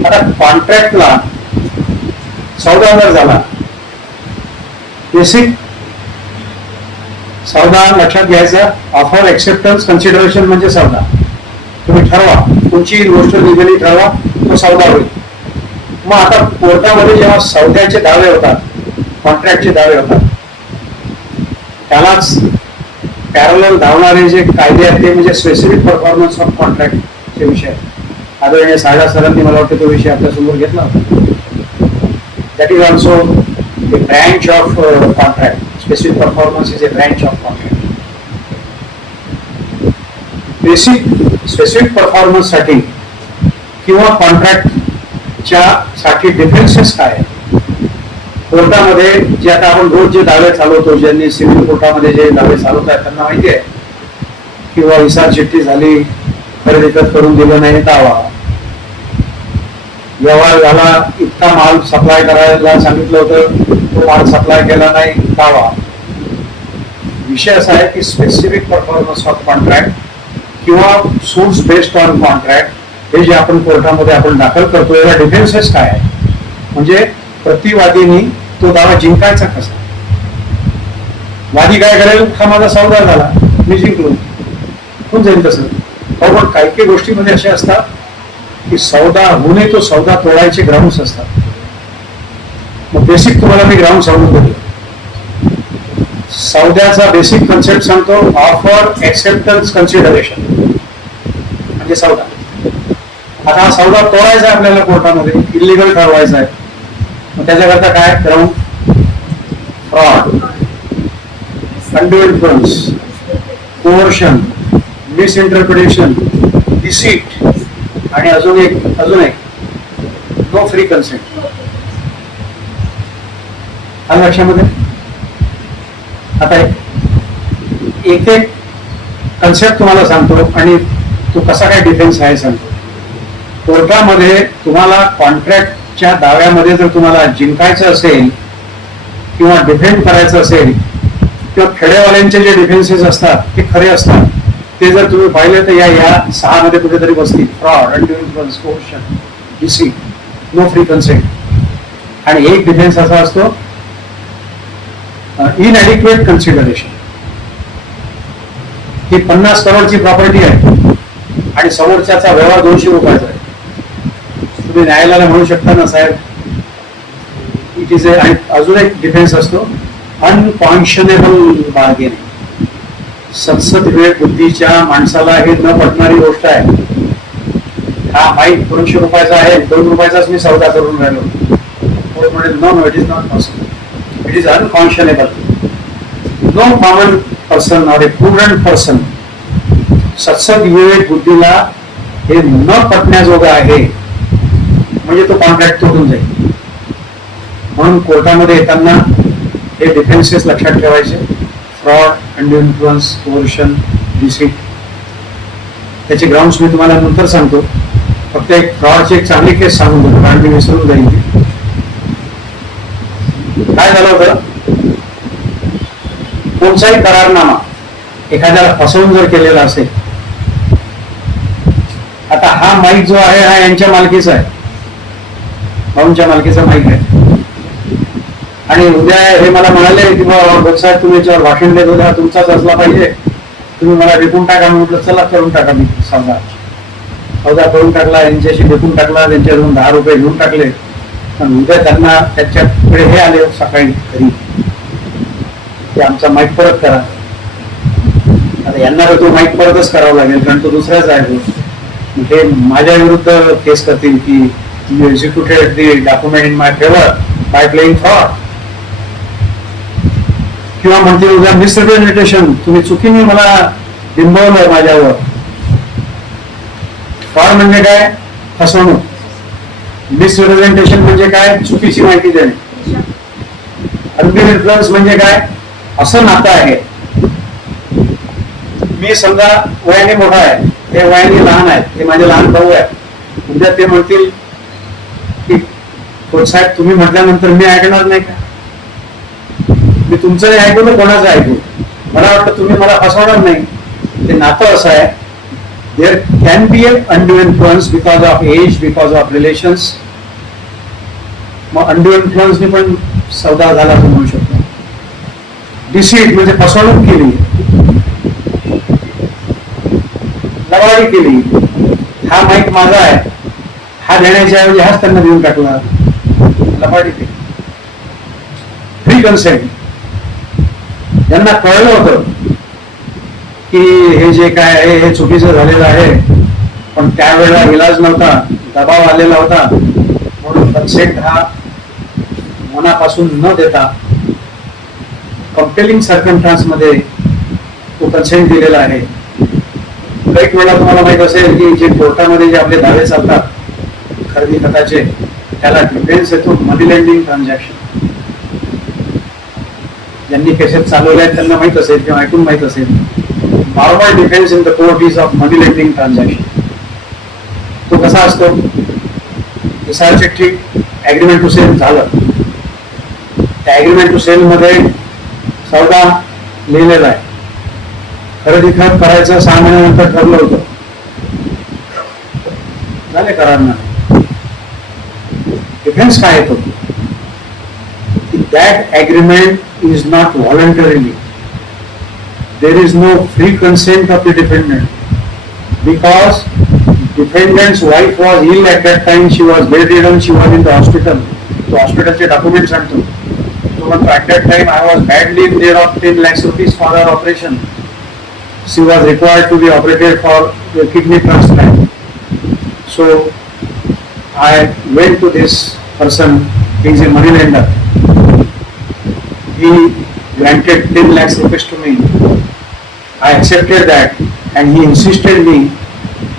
आता कॉन्ट्रॅक्टला सौदा जर झाला, बेसिक सौदा लक्षात घ्यायचा. ऑफर, एक्सेप्टन्स, कन्सिडरेशन म्हणजे सौदा. तुम्ही ठरवा, तुमची गोष्ट लिगली ठरवा, तो सौदा होईल. मग आता कोर्टामध्ये जेव्हा सौद्याचे दावे होतात, कॉन्ट्रॅक्टचे दावे होतात, त्यालाच पॅरलल धावणारे जे कायदे आहेत ते म्हणजे स्पेसिफिक परफॉर्मन्स ऑफ कॉन्ट्रॅक्टचे विषय आहेत. आदरणीय सायडा सरांनी मला वाटतं तो विषय आपल्या समोर घेतला होता. That is also a branch of contract. Specific performance is a branch of contract. Specific performance साठी किंवा कॉन्ट्रॅक्टच्या साठी डिफरन्सेस काय आहेत? कोर्टामध्ये जे आता आपण रोज जे दावे चालवतो, ज्यांनी सिव्हिल कोर्टामध्ये जे दावे चालवत आहेत त्यांना माहिती आहे, किंवा इसार चिठ्ठी झाली, खरेदी करून दिलं नाही दावा, व्यवहार झाला, इतका माल सप्लाय करायला सांगितलं होतं, तो माल सप्लाय केला नाही, दावा. विषय असा आहे की स्पेसिफिक परफॉर्मन्स ऑफ कॉन्ट्रॅक्ट किंवा सूट्स बेस्ड ऑन कॉन्ट्रॅक्ट हे जे आपण कोर्टामध्ये आपण दाखल करतो, याला डिफेन्सेस काय आहे, म्हणजे प्रतिवादींनी तो दावा जिंकायचा कसा. वादी काय करेल, हा माझा सौदा झाला, मी जिंकलो, होऊन जाईल तसं. पण काही काही गोष्टीमध्ये अशा असतात की सौदा होणे तो सौदा तोडायचे ग्राउंड्स असतात. मग बेसिक तुम्हाला मी ग्राउंड सांगून देतो. सौद्याचा बेसिक कन्सेप्ट सांगतो, ऑफर, एक्सेप्टन्स, कन्सिडरेशन म्हणजे सौदा. आता हा सौदा तोडायचा आहे आपल्याला कोर्टामध्ये, इलिगल ठरवायचा आहे. मग त्याच्याकरता काय ground, fraud, undue influence, coercion, misinterpretation, deceit, आणि अजून एक नो फ्री कन्सेंट. हा लक्षामध्ये. आता एक एक कन्सेप्ट तुम्हाला सांगतो आणि तो कसा काय डिफेन्स आहे सांगतो. कोर्टामध्ये तुम्हाला कॉन्ट्रॅक्टच्या दाव्यामध्ये जर तुम्हाला जिंकायचं असेल किंवा डिफेंड करायचं असेल, किंवा खेडेवाल्यांचे जे डिफेन्सेस असतात ते खरे असतात, ते जर तुम्ही पाहिले तर या 6 मध्ये कुठेतरी बसतील. Fraud, undue influence, coercion, deceit, no free consent. आणि एक डिफेन्स असा असतो, इनएडिक्वेट कन्सिडरेशन. ही 50 करोडची प्रॉपर्टी आहे आणि समोरच्याचा व्यवहार 200 रुपयाचा आहे. तुम्ही न्यायालयाला म्हणू शकता ना साहेब, इट इज आणि अजून एक डिफेन्स असतो, अनकॉन्शनेबल बार्गेनिंग. सत्सद विवेक बुद्धीच्या माणसाला हे न पटणारी गोष्ट आहे. हा माईक 200 रुपयाचा आहे, 2 रुपयाचाच मी सौदा करून राहिलो. No, it is not possible. It is unconscionable. No common person or a prudent person सत्सद विवेक बुद्धीला हे न पटण्याजोगं आहे, म्हणजे तो कॉन्ट्रॅक्ट तुटून जाईल. म्हणून कोर्टामध्ये येताना हे डिफेन्सेस लक्षात ठेवायचे. Fraud, undue influence, coercion, deceit. त्याचे ग्राउंड्स मी तुम्हाला नंतर सांगतो. फक्त एक फ्रॉडची एक चांगली केस सांगून देतो, कारण मी विसरून जाईल. काय झालं होतं, कोणताही करारनामा एखाद्याला फसवून जर केलेला असेल, आता हा माईक जो आहे हा यांच्या मालकीचा आहे, भाऊंच्या मालकीचा माईक आहे. आणि उद्या हे मला म्हणाले की बाबा साहेब तुम्ही याच्यावर भाषण देत होता, तुमचाच असला पाहिजे, तुम्ही मला विकून टाका. म्हटलं चला करून टाका. मी सौदा करून टाकला, यांच्याशी विकून टाकला, त्यांच्याकडून 10 रुपये घेऊन टाकले. पण उद्या त्यांना त्याच्याकडे हे आले सकाळी घरी की आमचा माईक परत करा. आता यांना तर तो माईक परतच करावा लागेल, कारण तो दुसऱ्याच आहे. हे माझ्या विरुद्ध केस करतील की you executed the document in my favour by playing fraud, किंवा म्हणतील उद्या मिसरिप्रेझेंटेशन, तुम्ही चुकीने मला बिंबवलं माझ्यावर. फ्रॉड म्हणजे काय, फसवणूक. मिसरिप्रेझेंटेशन म्हणजे काय, चुकीची माहिती देणे. अनड्यू इन्फ्लुअन्स म्हणजे काय, असं नातं आहे मी समजा वयाने मोठा आहे, ते वयाने लहान आहेत, ते माझे लहान भाऊ आहेत. उद्या ते म्हणतील की साहेब तुम्ही म्हटल्यानंतर मी ऐकणार नाही का? मी तुमचं नाही ऐकू तर कोणाचं ऐकू? मला वाटतं तुम्ही मला फसवणार नाही. ते नातं असं आहे. There can be undue influence because of age, because of relations. मग अनड्यू इन्फ्लुअन्सने पण सौदा झाला असं म्हणू शकतो. डिसीट म्हणजे फसवणूक केली, लवाडी केली. हा माईक माझा आहे, हा देण्याच्या ऐवजी हाच त्यांना देऊन टाकला, लवाडी केली. Free consent. ज्यांना कळलं होतं की हे जे काय आहे हे चुकीचं झालेलं आहे, पण त्यावेळेला इलाज नव्हता, दबाव आलेला होता, म्हणून कन्सेंट हा मनापासून न देता कंपेलिंग सर्कमस्टान्स मध्ये तो कन्सेंट दिलेला आहे. एक वेळा तुम्हाला माहित असेल की जे कोर्टामध्ये जे आपले दावे चालतात खरेदी खताचे, त्याला डिफेन्स येतो मनी लेंडिंग ट्रान्झॅक्शन. ज्यांनी केसेस चालवल्या आहेत त्यांना माहित असेल किंवा ऐकून माहित असेल, normal defence in the court is of money lending transaction. तो कसा असतो? एसआर चिठ्ठी ऍग्रीमेंट टू सेल झालं, त्या ऍग्रीमेंट टू सेल मध्ये सौदा लिहिलेला आहे. खरेदी खत करायचं 6 महिन्यानंतर ठरलं होतं, झाले करार. डिफेन्स काय येतो? That agreement is not voluntarily. There is no free consent of the defendant, because defendant's wife was ill at that time. She was bedridden. She was in the hospital. So hospital चे documents आणतो. So at that time I was badly in need of 10 lakhs rupees for her operation. She was required to be operated for the kidney transplant. So I went to this person. He is a money lender. He granted 10 lakhs rupees to me. I accepted that, and he insisted me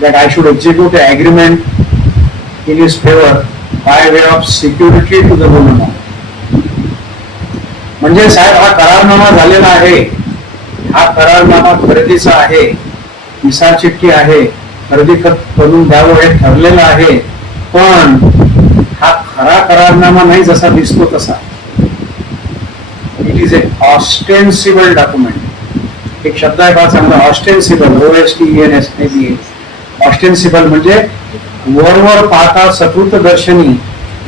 that I should execute an agreement in his favor by way of security to the loan amount. म्हणजे साहेब हा करारनामा झालेला आहे, हा करारनामा खरेदीचा आहे, इसार चिठ्ठी आहे, खरेदी खत करून द्यावं हे ठरलेलं आहे, पण हा खरा करारनामा नाही जसा दिसतो तसा. It is a ostensible document. एक शब्द आहे फार चांगला, ऑस्टेन्सिबल. OSTENS. ऑस्टेन्सिबल म्हणजे वरवर पाहता सकृतदर्शनी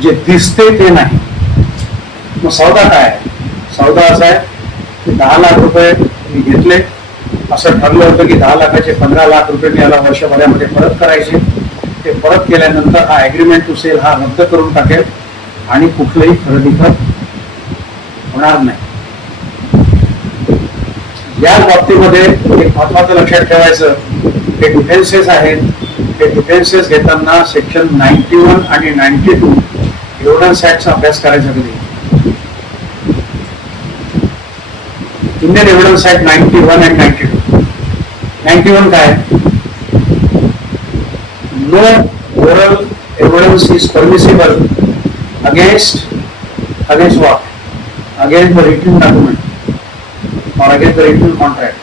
जे दिसते ते नाही. मग सौदा काय? सौदा असा आहे की 10 लाख रुपये मी घेतले, असं ठरलं होतं की 10 लाखाचे 15 लाख रुपये मी याला वर्षभरामध्ये परत करायचे. ते परत केल्यानंतर हा ऍग्रीमेंट टू सेल हा रद्द करून टाकेल आणि कुठलंही खरेदी खत होणार नाही. या बाबतीमध्ये एक महत्वाचं लक्षात ठेवायचं, हे डिफेन्सेस आहेत. हे डिफेन्सेस घेताना सेक्शन 91 आणि 92 एव्हिडन्स ऍक्टचा अभ्यास करायचा कधी. इंडियन एव्हिडन्स ऍक्ट 91 आणि 92. 91 काय? No oral evidence is permissible against what? Against the written document or against the written contract.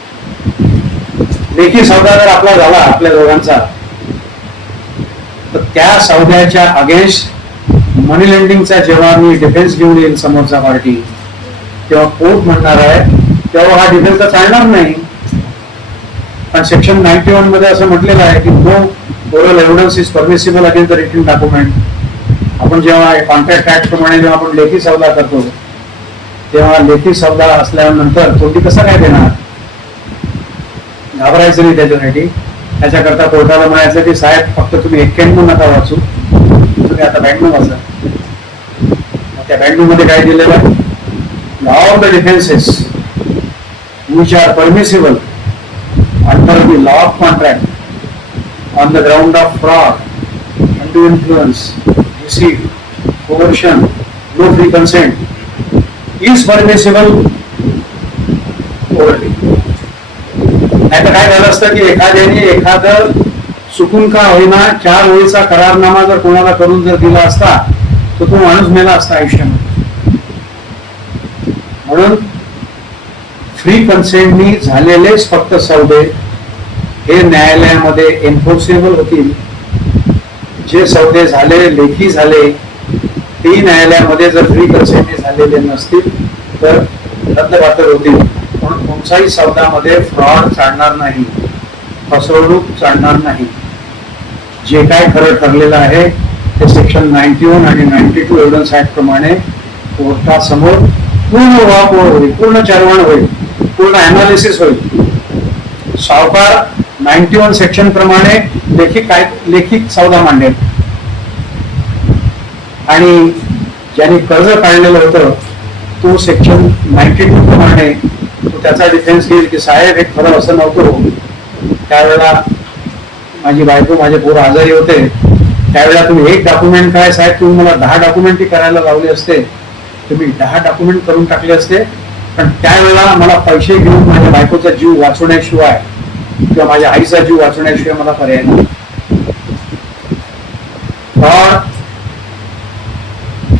लेखी सौदा जर आपला झाला आपल्या दोघांचा, तर त्या सौद्याच्या अगेन्स्ट मनी लेंडिंगचा जेव्हा मी डिफेन्स घेऊन येईल समोरचा पार्टी, तेव्हा कोर्ट म्हणणार आहे तेव्हा हा डिफेन्स तर चालणार नाही. पण सेक्शन 91 मध्ये असं म्हटलेलं आहे की no oral evidence is permissible against the written document. आपण जेव्हा कॉन्ट्रॅक्ट ऍक्ट प्रमाणे जेव्हा आपण लेखी सौदा करतो, तेव्हा लेखी सौदा असल्यानंतर तोंडी कसा काय देणार? घाबरायचं नाही त्याच्यासाठी. त्याच्याकरता कोर्टाला म्हणायचं की साहेब फक्त तुम्ही 91 नका वाचू, तुम्ही आता 92 वाचा. त्या 92 मध्ये काय दिलेलं आहे? All the defences which are permissible under the law of contract on the ground of fraud, undue influence, deceit, coercion, no free consent is permissible orally. आता काय झालं असतं की एखाद्याने एखादं चुकून का होईना 4 ओळीचा करारनामा जर कोणाला करून जर दिला असता तर तो माणूस मेला असता आयुष्यामध्ये. म्हणून फ्री कन्सेंटनी झालेलेच फक्त सौदे हे न्यायालयामध्ये एन्फोर्सेबल होतील, जे सौदे झाले लेखी झाले ते न्यायालयामध्ये जर फ्री कन्सेंटने झालेले नसतील तर रद्दबातल होतील. म्हणून कोणताही सौदामध्ये फ्रॉड चालणार नाही, फसवणूक चालणार नाही. जे काय खरं ठरलेलं आहे ते सेक्शन 91 आणि 92 एव्हिडन्स ऍक्ट प्रमाणे कोर्टासमोर पूर्ण उहापोह होईल, पूर्ण चर्वण होईल, पूर्ण अनालिसिस होईल. सावकार 91 सेक्शन प्रमाणे लेखी सौदा मांडेल आणि ज्यांनी कर्ज काढलेलं होतं तो सेक्शन 92 प्रमाणे तो त्याचा डिफेन्स घेईल की साहेब हे खरं असं नव्हतं, त्यावेळेला माझी बायको माझे पोरं आजारी होते, त्यावेळेला तुम्ही एक डॉक्युमेंट काय साहेब तुम्ही मला 10 डॉक्युमेंटही करायला लावले असते, तुम्ही 10 डॉक्युमेंट करून टाकले असते, पण त्यावेळेला मला पैसे घेऊन माझ्या बायकोचा जीव वाचवण्याशिवाय किंवा माझ्या आईचा जीव वाचवण्याशिवाय मला पर्याय नाही. Fraud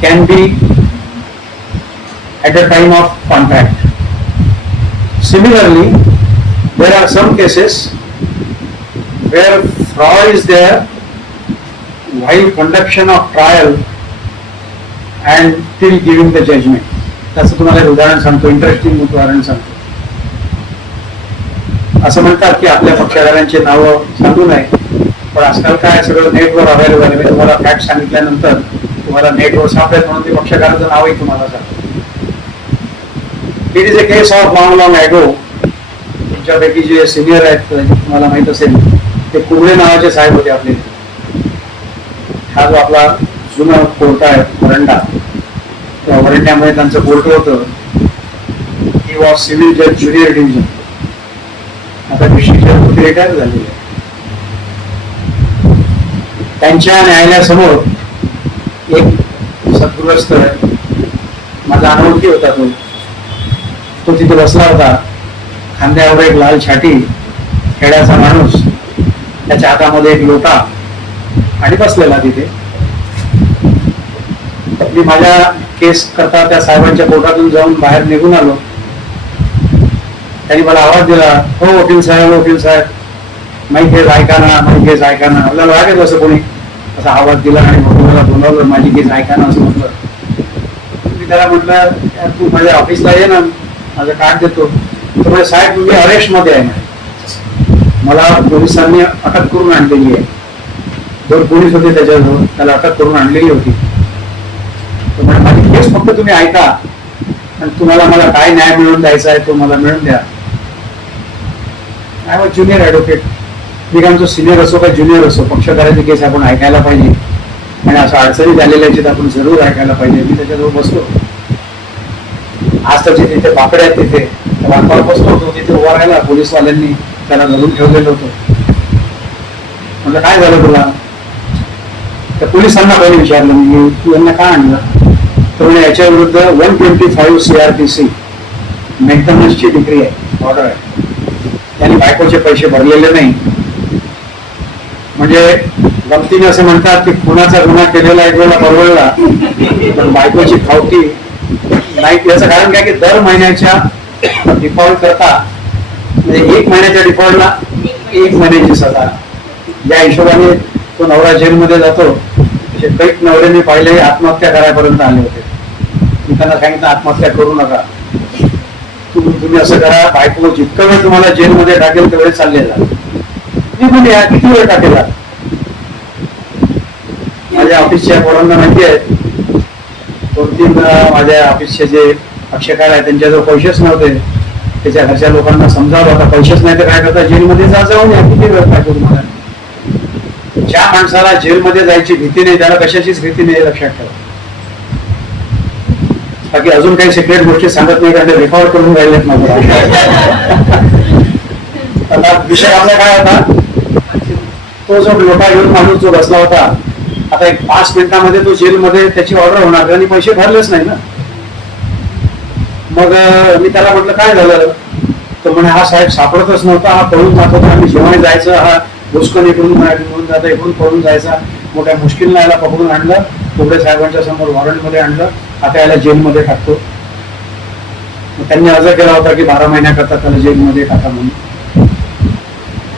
can be at the time of contract. Similarly, there are some cases where fraud is there while conduction of trial and till giving the judgment. त्याचं तुम्हाला एक उदाहरण सांगतो, इंटरेस्टिंग उदाहरण सांगतो. असं म्हणतात की आपल्या पक्षकारांची नावं सांगू नये, पण आजकाल काय सगळं नेटवर अवेलेबल आहे. मी तुम्हाला फॅक्ट सांगितल्यानंतर तुम्हाला नेटवर सापडेल म्हणून ते पक्षकाराचं नावही तुम्हाला सांगतो. It is a case of long ago. तुमच्यापैकी जे सिनियर आहेत तुम्हाला माहित असेल ते कुर्ले नावाचे साहेब होते आपले. हा जो आपला जुना कोर्ट आहे वरंडा, त्या वरंड्यामध्ये त्यांचं कोर्ट होतं. ही वॉज सिव्हिल जज ज्युनियर डिव्हिजन. आता डिस्ट्रिक्ट जज रिटायर झालेले. त्यांच्या न्यायालयासमोर एक सद्गृहस्थ माझा अनोळखी होता, तो तिथे बसला होता. खांद्यावर एक लाल छाटी, खेड्याचा माणूस, त्याच्या हातामध्ये एक लोटा आणि बसलेला तिथे. मी माझ्या केस करता त्या साहेबांच्या कोर्टातून जाऊन बाहेर निघून आलो. त्यांनी मला आवाज दिला, हो वकील साहेब, वकील साहेब, माहिती केस ऐका ना, माहिती केस ऐका ना. आपल्याला लागेल असं कोणी असा आवाज दिला आणि वकिलाला बोलावलं, माझी केस ऐका ना असं म्हटलं. मी त्याला म्हटलं तू माझ्या ऑफिसला ये ना, माझं कार्ड देतो. तर म्हणजे साहेब तुम्ही अरेस्ट मध्ये आहे ना, मला पोलिसांनी अटक करून आणलेली आहे. 2 पोलीस होते त्याच्याजवळ, त्याला अटक करून आणलेली होती. तर म्हणजे माझी केस फक्त तुम्ही ऐका आणि तुम्हाला मला काय न्याय मिळवून द्यायचा आहे तो मला मिळून द्या. I was junior advocate. मी काय म्हणतो, सिनियर असो का ज्युनियर असो, पक्षकाराची केस आपण ऐकायला पाहिजे आणि असं अडचणी झालेल्या आहेत आपण जरूर ऐकायला पाहिजे. मी त्याच्याजवळ बसलो. आज तर तिथे बाकडे आहेत, तिथे वाकवावर बसलो होतो. तिथे उभा राहिला, पोलीसवाल्यांनी त्याला धरून ठेवलेलं होतं. म्हटलं काय झालं तुला? त्या पोलिसांना पहिले विचारलं मी, तू यांना का आणलं? तर म्हणजे याच्या विरुद्ध 125 CRPC मेंटेनन्सची डिग्री आहे, ऑर्डर आहे. त्यांनी बायकोचे पैसे भरलेले नाही. म्हणजे गमतीने असं म्हणतात की खुनाचा गुन्हा केलेला एक वेळेला परवडला, पण बायकोची खावटी नाही. याचं कारण काय की दर महिन्याच्या डिफॉल्ट करता, म्हणजे 1 महिन्याच्या डिफॉल्टला 1 महिन्याची सजा. या हिशोबाने तो नवरा जेलमध्ये जातो. कैक नवऱ्यांनी पाहिले आत्महत्या करायपर्यंत आले होते. मी त्यांना सांगितलं आत्महत्या करू नका, तुम्ही असं करा, बायको जितका वेळ तुम्हाला जेलमध्ये टाकेल तेवढे चालले जा. मी म्हणजे किती वेळ टाकेला? माझ्या ऑफिसच्या पोरांना माहिती आहे, 2-3 माझ्या ऑफिसचे जे पक्षकार आहेत त्यांच्याजवळ पैसेच नव्हते. त्याच्या घरच्या लोकांना समजावलं, आता पैसेच नाही तर काय करता, जेलमध्ये जाऊन या, किती वेळ पाहिजे तुम्हाला? ज्या माणसाला जेलमध्ये जायची भीती नाही त्याला कशाचीच भीती नाही, लक्षात ठेवा. बाकी अजून काही सिक्रेट गोष्टी सांगत नाही, कारण रेकॉर्ड करून राहिलेत माझं. आता विषय आपला काय होता, तो जो लोटा घेऊन माणूस जो बसला होता, आता एक 5 मिनिटामध्ये तो जेलमध्ये त्याची ऑर्डर होणार आणि पैसे भरलेच नाही ना. मग मी त्याला म्हटलं काय झालं? तर म्हणे हा साहेब सापडतच नव्हता, हा पळून जात होता. आम्ही जेव्हा जायचं हा घुसकन इकडून जाता, इकडून पळून जायचा. मोठ्या मुश्किलनं याला पकडून आणलं, कोबडे साहेबांच्या समोर वॉरंटमध्ये आणलं. आता याला जेलमध्ये टाकतो. त्यांनी अर्ज केला होता की 12 महिन्याकरता त्याला जेलमध्ये टाका म्हणून.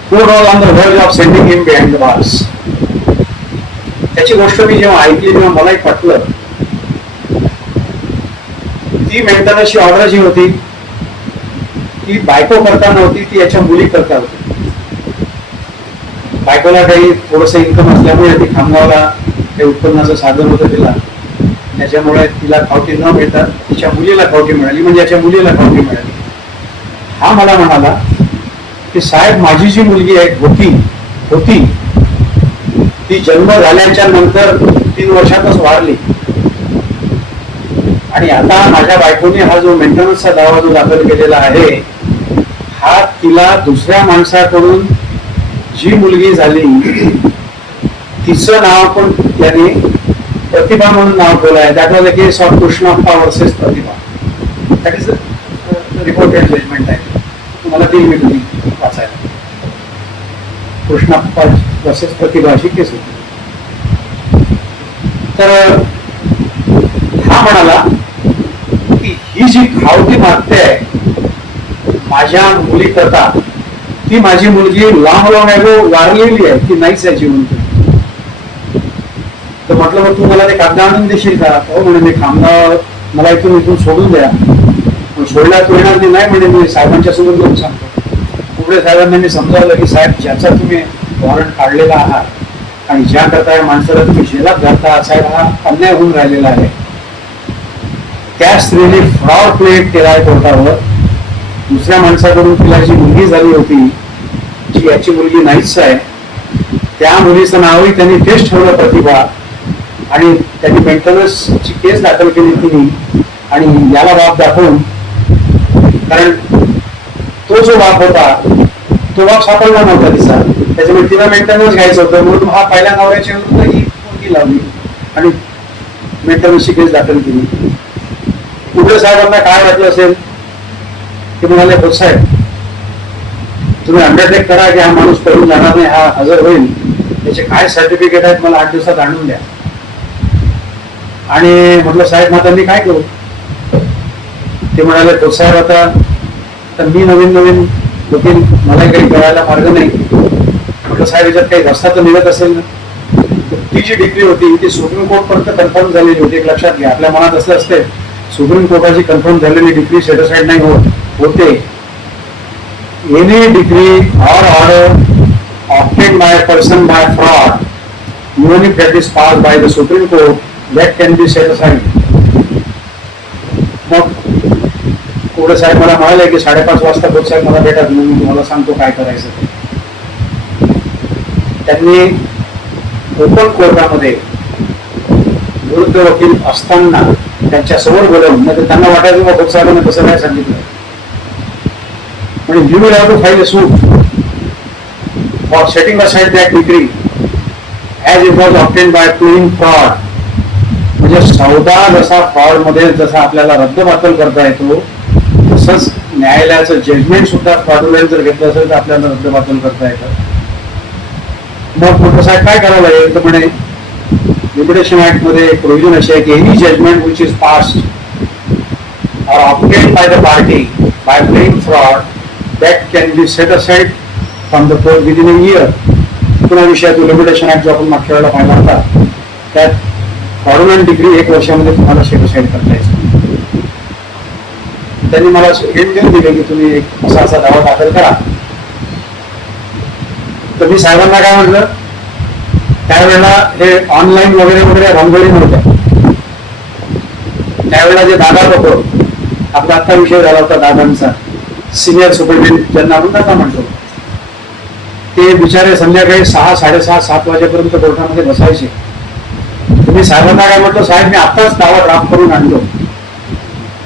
who was on the verge of sending him behind the bars. त्याची गोष्ट मी जेव्हा ऐकली तेव्हा मलाही पटलं. ती मेंटेनन्सची ऑर्डर जी होती ती बायको करता नव्हती, ती याच्या मुली करता होती. बायकोला काही थोडस इन्कम असल्यामुळे ती खामगावला काही उत्पन्नाचं साधन होतं तिला, त्याच्यामुळे तिला खावटी न मिळता तिच्या मुलीला खावटी मिळाली, म्हणजे याच्या मुलीला खावटी मिळाली. हा मला म्हणाला की साहेब माझी जी मुलगी आहे होती ती जन्म झाल्याच्या नंतर 3 वर्षातच वारली, आणि आता माझ्या बायकोने हा जो मेंटेनन्सचा दावा जो दाखल केलेला आहे हा तिला दुसऱ्या माणसाकडून जी मुलगी झाली तिचं नाव पण त्याने प्रतिभा म्हणून नाव ठेवलं आहे. That was a case of Krishnappa versus Pratibha. That is reported judgment आहे, तुम्हाला ती मी तुम्ही वाचायला. कृष्णप्पा वर्सेस प्रतिभा अशी केस होती. तर हा म्हणाला की ही जी खावटी मागते आहे माझ्या मुली करता, ती माझी मुलगी लॉंग ॲगो वारलेली आहे, ती नाहीच आहे जिवंत. तर म्हटलं मग तू मला ते कागद आणून देशील का? हो म्हणे मी खामगाव मला इथून सोडून द्या. सोडला तो येणार नाही म्हणे, मी साहेबांच्या समोर जाऊन सांगतो. पुढे साहेबांना मी समजावलं की साहेब ज्याचा तुम्ही वॉरंट काढलेला आहात आणि ज्या करता माणसाला तुम्ही जेलात घालता साहेब, हा अन्याय होऊन राहिलेला आहे. त्या स्त्रीने फ्रॉड प्लेट केला आहे कोर्टावर. दुसऱ्या माणसाकडून तिला जी मुलगी झाली होती जी याची मुलगी नाहीच आहे, त्या मुलीचं नावही त्यांनी तेच ठेवलं प्रतिभा, आणि त्यांनी मेंटेनन्सची केस दाखल केली तिने, आणि याला बाप दाखवून, कारण तो जो बाप होता तो बाप सापडला नव्हता तिचा, त्याच्यामुळे तिला मेंटेनन्स घ्यायचं होतं म्हणून हा पहिल्या नवऱ्याच्या विरुद्ध ही मुलगी लावली आणि मेंटेनन्सची केस दाखल केली. पुढे साहेबांना काय वाटलं असेल ते म्हणाले हो साहेब तुम्ही अंडरटेक करा की हा माणूस पळून जाणार नाही, हा हजर होईल, त्याचे काय सर्टिफिकेट आहेत मला 8 दिवसात आणून द्या. आणि म्हटलं साहेब आता मी काय करू? ते म्हणाले तो साहेब आता तर मी नवीन वकील, मला काही करायला मार्ग नाही. म्हटलं साहेब याच्यात काही रस्ता तर निघत असेल ना. ती जी डिग्री होती ती सुप्रीम कोर्ट पर्यंत कन्फर्म झालेली होती. एक लक्षात घ्या, आपल्या मनात असं असते सुप्रीम कोर्टाची कन्फर्म झालेली डिग्री सेटिस्फाईड नाही होते. Any degree or order obtained by a person by fraud, even if that is passed by the Supreme Court, that can be set aside. मग कोर्ट साहेब मला म्हणाले की 5:30 वाजता कोर्ट साहेब मला भेटा, मी तुम्हाला सांगतो काय करायचं ते. त्यांनी ओपन कोर्टामध्ये विरुद्ध वकील असताना त्यांच्या समोर बोलवून, म्हणजे त्यांना वाटायचं मग कोर्ट साहेबांना कसं काय सांगितलं, म्हणजे you will have to file a suit for setting aside that degree as it was obtained by plain fraud. म्हणजे सौदा जसा फ्रॉड मध्ये जसा आपल्याला रद्दबातल करता येतो तसंच न्यायालयाचं जजमेंट सुद्धा फ्रॉडुलंट जर घेतलं असेल तर आपल्याला रद्दबातल करता येतं. मग मोठं साहेब काय करावं लागेल तर म्हणे लिमिटेशन ऍक्ट मध्ये एक प्रोव्हिजन अशी आहे की any judgment which is passed or obtained by the party by plain fraud that can be set aside from the court within a year. पुन्हा विषयात लिमिटेशन ऍक्ट जो आपण मागच्या वेळेला पाहिला होता त्यात फ्रॉडुलंट डिग्री 1 वर्षामध्ये तुम्हाला सेटिस्फाईड करता यायचं. त्यांनी मला हिंट देऊन दिले की तुम्ही एक असा दावा दाखल करा. तर मी साहेबांना काय म्हटलं, त्यावेळेला हे ऑनलाईन वगैरे रंगोळी नव्हत्या. त्यावेळेला जे दादा होतो, आपला आत्ता विषय झाला होता दादांचा, सिनियर सुपरिटेंडेंट ज्यांना आपण दादा म्हणतो, ते बिचारे संध्याकाळी 6, 6:30, 7 वाजेपर्यंत कोर्टामध्ये बसायचे. तुम्ही साहेबांना काय म्हटलं, साहेब मी आत्ताच दावा ड्राफ्ट करून आणतो,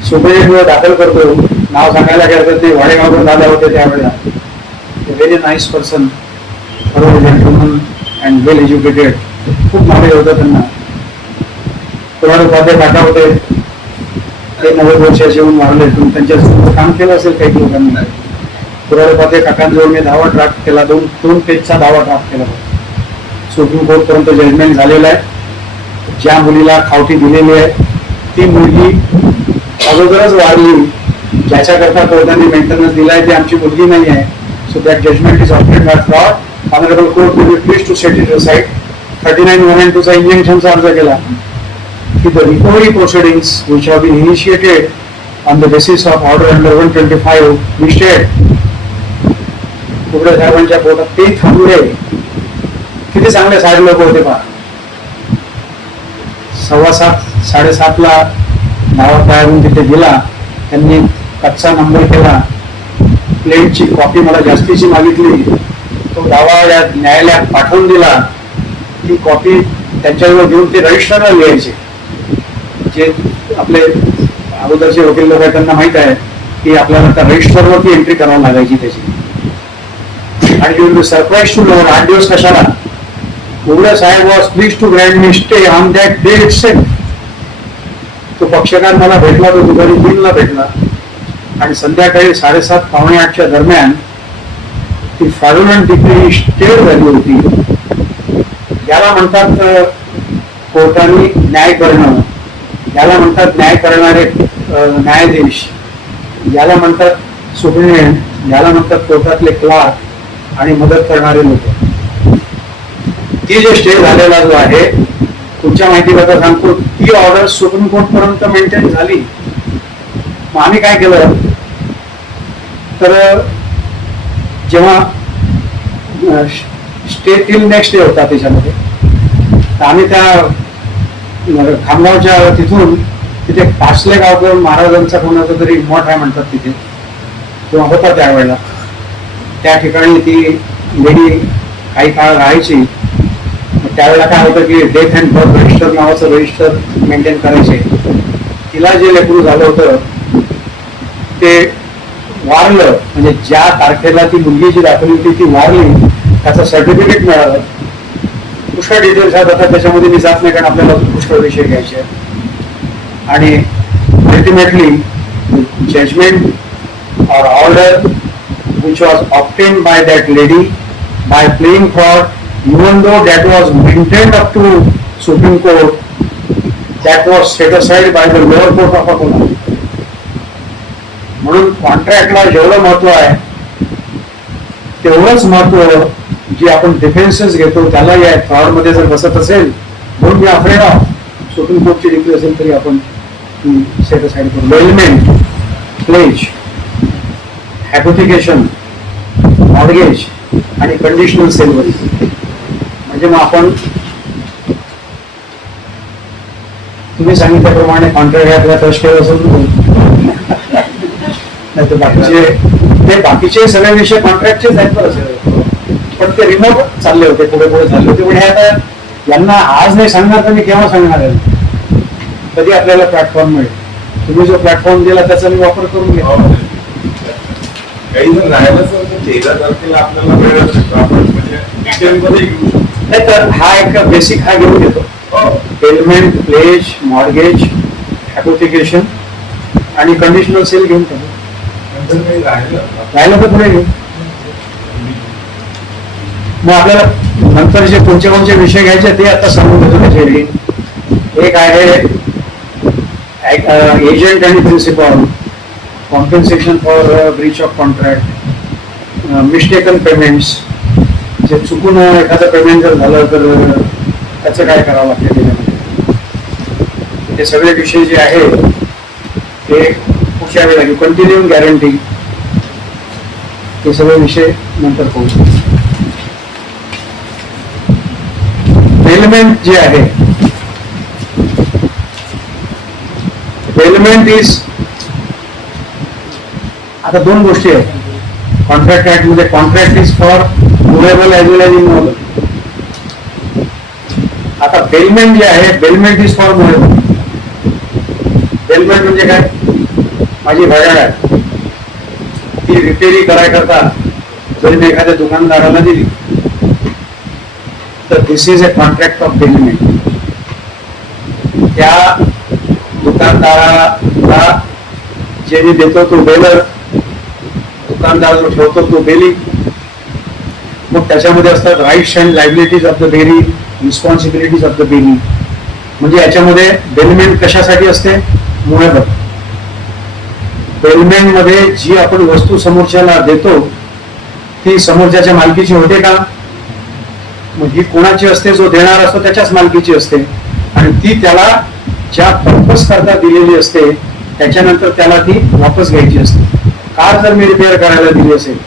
सुपरिटेंडेंट दाखल करतो. नाव सांगायला गेलं ते वाडेगावकर दादा होते त्यावेळेला, व्हेरी नाईस पर्सन, बरोबर जेंटलमन अँड वेल एज्युकेटेड, खूप नॉलेज होतं त्यांना. कुणाल उपाध्याय काका होते, ते 90 वर्षाचे येऊन वाढले, तुम्ही त्यांच्यासोबत काम केलं असेल काही लोकांनी. कुणाल उपाध्याय काकांजवळ मी दावा ड्राफ्ट केला, 2 पेजचा दावा ड्राफ्ट केला. सुप्रीम कोर्ट पर्यंत जजमेंट झालेलं आहे. ज्या मुलीला खावटी दिलेली आहे ती मुलगी अगोदरच वाढली, ज्याच्याकरता कोर्टाने मेंटेनन्स दिलाय ती आमची मुलगी नाही आहे. So that judgment is obtained by fraud. Honorable court will be pleased to set it aside. 39(1) चा injunctionचा अर्ज केला की the recovery proceedings which have been initiated on the basis of order under 125 listed Kubde साहेबांच्या पोटात ते थांबले. किती चांगले साहेब लोक होते पहा. 7:15 7:30 नावात बाहेरून तिथे गेला. त्यांनी कच्चा नंबर केला. प्लेनची कॉपी मला जास्तीची मागितली. तो दावा न्यायालयात पाठवून दिला. ती कॉपी त्यांच्याजवळ घेऊन ते रजिस्टरला लिहायचे. जे आपले अगोदरचे वकील लोक आहेत त्यांना माहित आहे की आपल्याला त्या रजिस्टरवरती एंट्री करावी लागायची त्याची. आणि you will be surprise to know 8 दिवस कशाला. कुबडे साहेब was please to grant me stay on that day itself. तो पक्षकार मला भेटला. तो दुपारी 3ला भेटला आणि संध्याकाळी 7:30 पावणे 8च्या दरम्यान ती फ्रॉडुलंट डिग्री स्टे झाली होती. याला म्हणतात कोर्टाने न्याय करणं, याला म्हणतात न्याय करणारे न्यायाधीश, याला म्हणतात सुप्रिटेंडेंट, याला म्हणतात कोर्टातले क्लार्क आणि मदत करणारे लोक. ती जे स्टे झालेला जो आहे तुमच्या माहितीकरता सांगतो, ती ऑर्डर सुप्रीम कोर्ट पर्यंत मेंटेन झाली. मग आम्ही काय केलं तर जेव्हा स्टे टिल नेक्स्ट डे होता त्याच्यामध्ये, तर आम्ही त्या खामगावच्या तिथून तिथे पाचले गावकर महाराजांचा कोणाचा तरी मठ आहे म्हणतात तिथे, किंवा होता त्यावेळेला. त्या ठिकाणी ती लेडी काही काळ राहायची. त्यावेळेला काय होतं की डेथ अँड बर्थ रजिस्टर नावाचं रजिस्टर मेंटेन करायचे. तिला जे लेकरू झालं होतं ते वारलं, म्हणजे ज्या तारखेला ती मुलगी जी दाखवली होती ती वारली, त्याचं सर्टिफिकेट मिळालं. पुष्कळ डिटेल्स आहेत, आता त्याच्यामध्ये मी जात नाही कारण आपल्याला पुष्कळ विषय घ्यायचे आहेत. आणि अल्टिमेटली जजमेंट और order which was obtained by that lady by playing fraud, even though that was maintained up to Supreme Court, that was set aside by the lower court of Akola. म्हणून कॉन्ट्रॅक्टला जेवढं महत्व आहे तेवढंच महत्व जे आपण डिफेन्सेस घेतो त्याला या फ्रॉड मध्ये जर बसत असेल, म्हणून me afraid of supreme कोर्टची degree असेल तरी आपण सेट असाइड करू. बेलमेंट, प्लेज, हायपोथिकेशन, मॉर्गेज आणि कंडिशनल सेलवर, म्हणजे मग आपण तुम्ही सांगितल्याप्रमाणे कॉन्ट्रॅक्ट ट्रस्टेड असेल नाही तर बाकीचे सगळे विषय कॉन्ट्रॅक्टचेच आहेत बरं. पण ते रिमोट चालले होते, पुढे पुढे चालले होते. म्हणजे आता यांना आज नाही सांगणार तर मी केव्हा सांगणार आहे. कधी आपल्याला प्लॅटफॉर्म मिळेल. तुम्ही जो प्लॅटफॉर्म दिला त्याचा मी वापर करून घ्या. काही जर राहिलं तर 13 तारखेला आपल्याला वेळ असतो, आपण म्हणजे डिटेलमध्ये घेऊ शकतो. नाही तर हा एक बेसिक हा घेऊन घेतो. पेमेंट, प्लेज, मॉर्गेज, हायपोथिकेशन आणि कंडिशनल सेल घेऊन टाकू. नंतर काही राहिलं तर पुढे घेऊ. मग आपल्याला नंतर जे कोणते कोणते विषय घ्यायचे ते आता सांगून देतो. त्याचे एक आहे एजंट आणि principal, compensation for breach of contract, mistaken payments, जे चुकून एखादं पेमेंट जर झालं तर त्याचं काय करावं लागतं त्याच्यामध्ये. हे सगळे विषय जे आहे ते पुढच्या वेळेला घेऊ. कंटिन्यूइंग गॅरंटी, हे सगळे विषय नंतर पाहू. बेलमेंट जे आहे, बेलमेंट इज, आता दोन गोष्टी आहेत कॉन्ट्रॅक्ट ऍक्ट मध्ये. Contract is for movable as well as immovable. आता बेलमेंट जे आहे, bailment is for movable. Bailment म्हणजे काय, माझी घड्याळ आहे, ती रिपेरी करायकरता जरी मी एखाद्या दुकानदाराला दिली तर this is a contract of bailment. त्या दुकानदाराला जे मी देतो तो बेलर, दुकानदार जो ठेवतो तो बेली. मग त्याच्यामध्ये असतात rights and liabilities of the bailee, responsibilities of the bailee. म्हणजे याच्यामध्ये बेलमेंट कशासाठी असते, मुवेबल. बेलमेंट मध्ये जी आपण वस्तू समोरच्याला देतो ती समोरच्याच्या मालकीची होते का? मग ही कोणाची असते? जो देणार असतो त्याच्याच मालकीची असते, आणि ती त्याला ज्या पर्पज करता दिलेली असते त्याच्यानंतर त्याला ती वापस घ्यायची असते. कार जर मी रिपेअर करायला दिली असेल,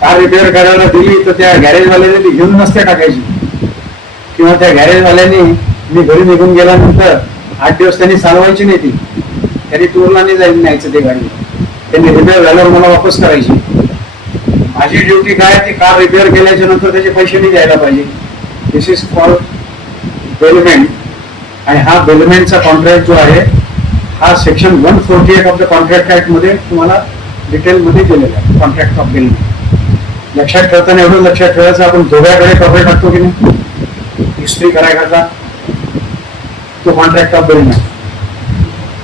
कार रिपेअर करायला दिली तर त्या गॅरेजवाल्याने ती घेऊन नसते टाकायची, किंवा त्या गॅरेजवाल्याने मी घरी निघून गेल्यानंतर 8 दिवस त्यांनी चालवायची नाही, ती त्यांनी टूरला नाही जायला न्यायचं ते गाडी, त्यांनी रिपेअर झाल्यावर मला वापस करायची. माझी ड्युटी काय? ती कार रिपेअर केल्याच्या नंतर त्याचे पैसे नाही द्यायला पाहिजे. दिस इज कॉल्ड बेलमेंट. आणि हा बेलमेंटचा कॉन्ट्रॅक्ट जो आहे हा section 148 of the contract act मध्ये तुम्हाला डिटेलमध्ये दिलेला आहे. कॉन्ट्रॅक्ट ऑफ बेलमेंट लक्षात ठेवताना एवढं लक्षात ठेवायचं, आपण दोघांकडे कपडे टाकतो की नाही, इस्त्री करायचा तो कॉन्ट्रॅक्ट ऑफ बेलमेंट,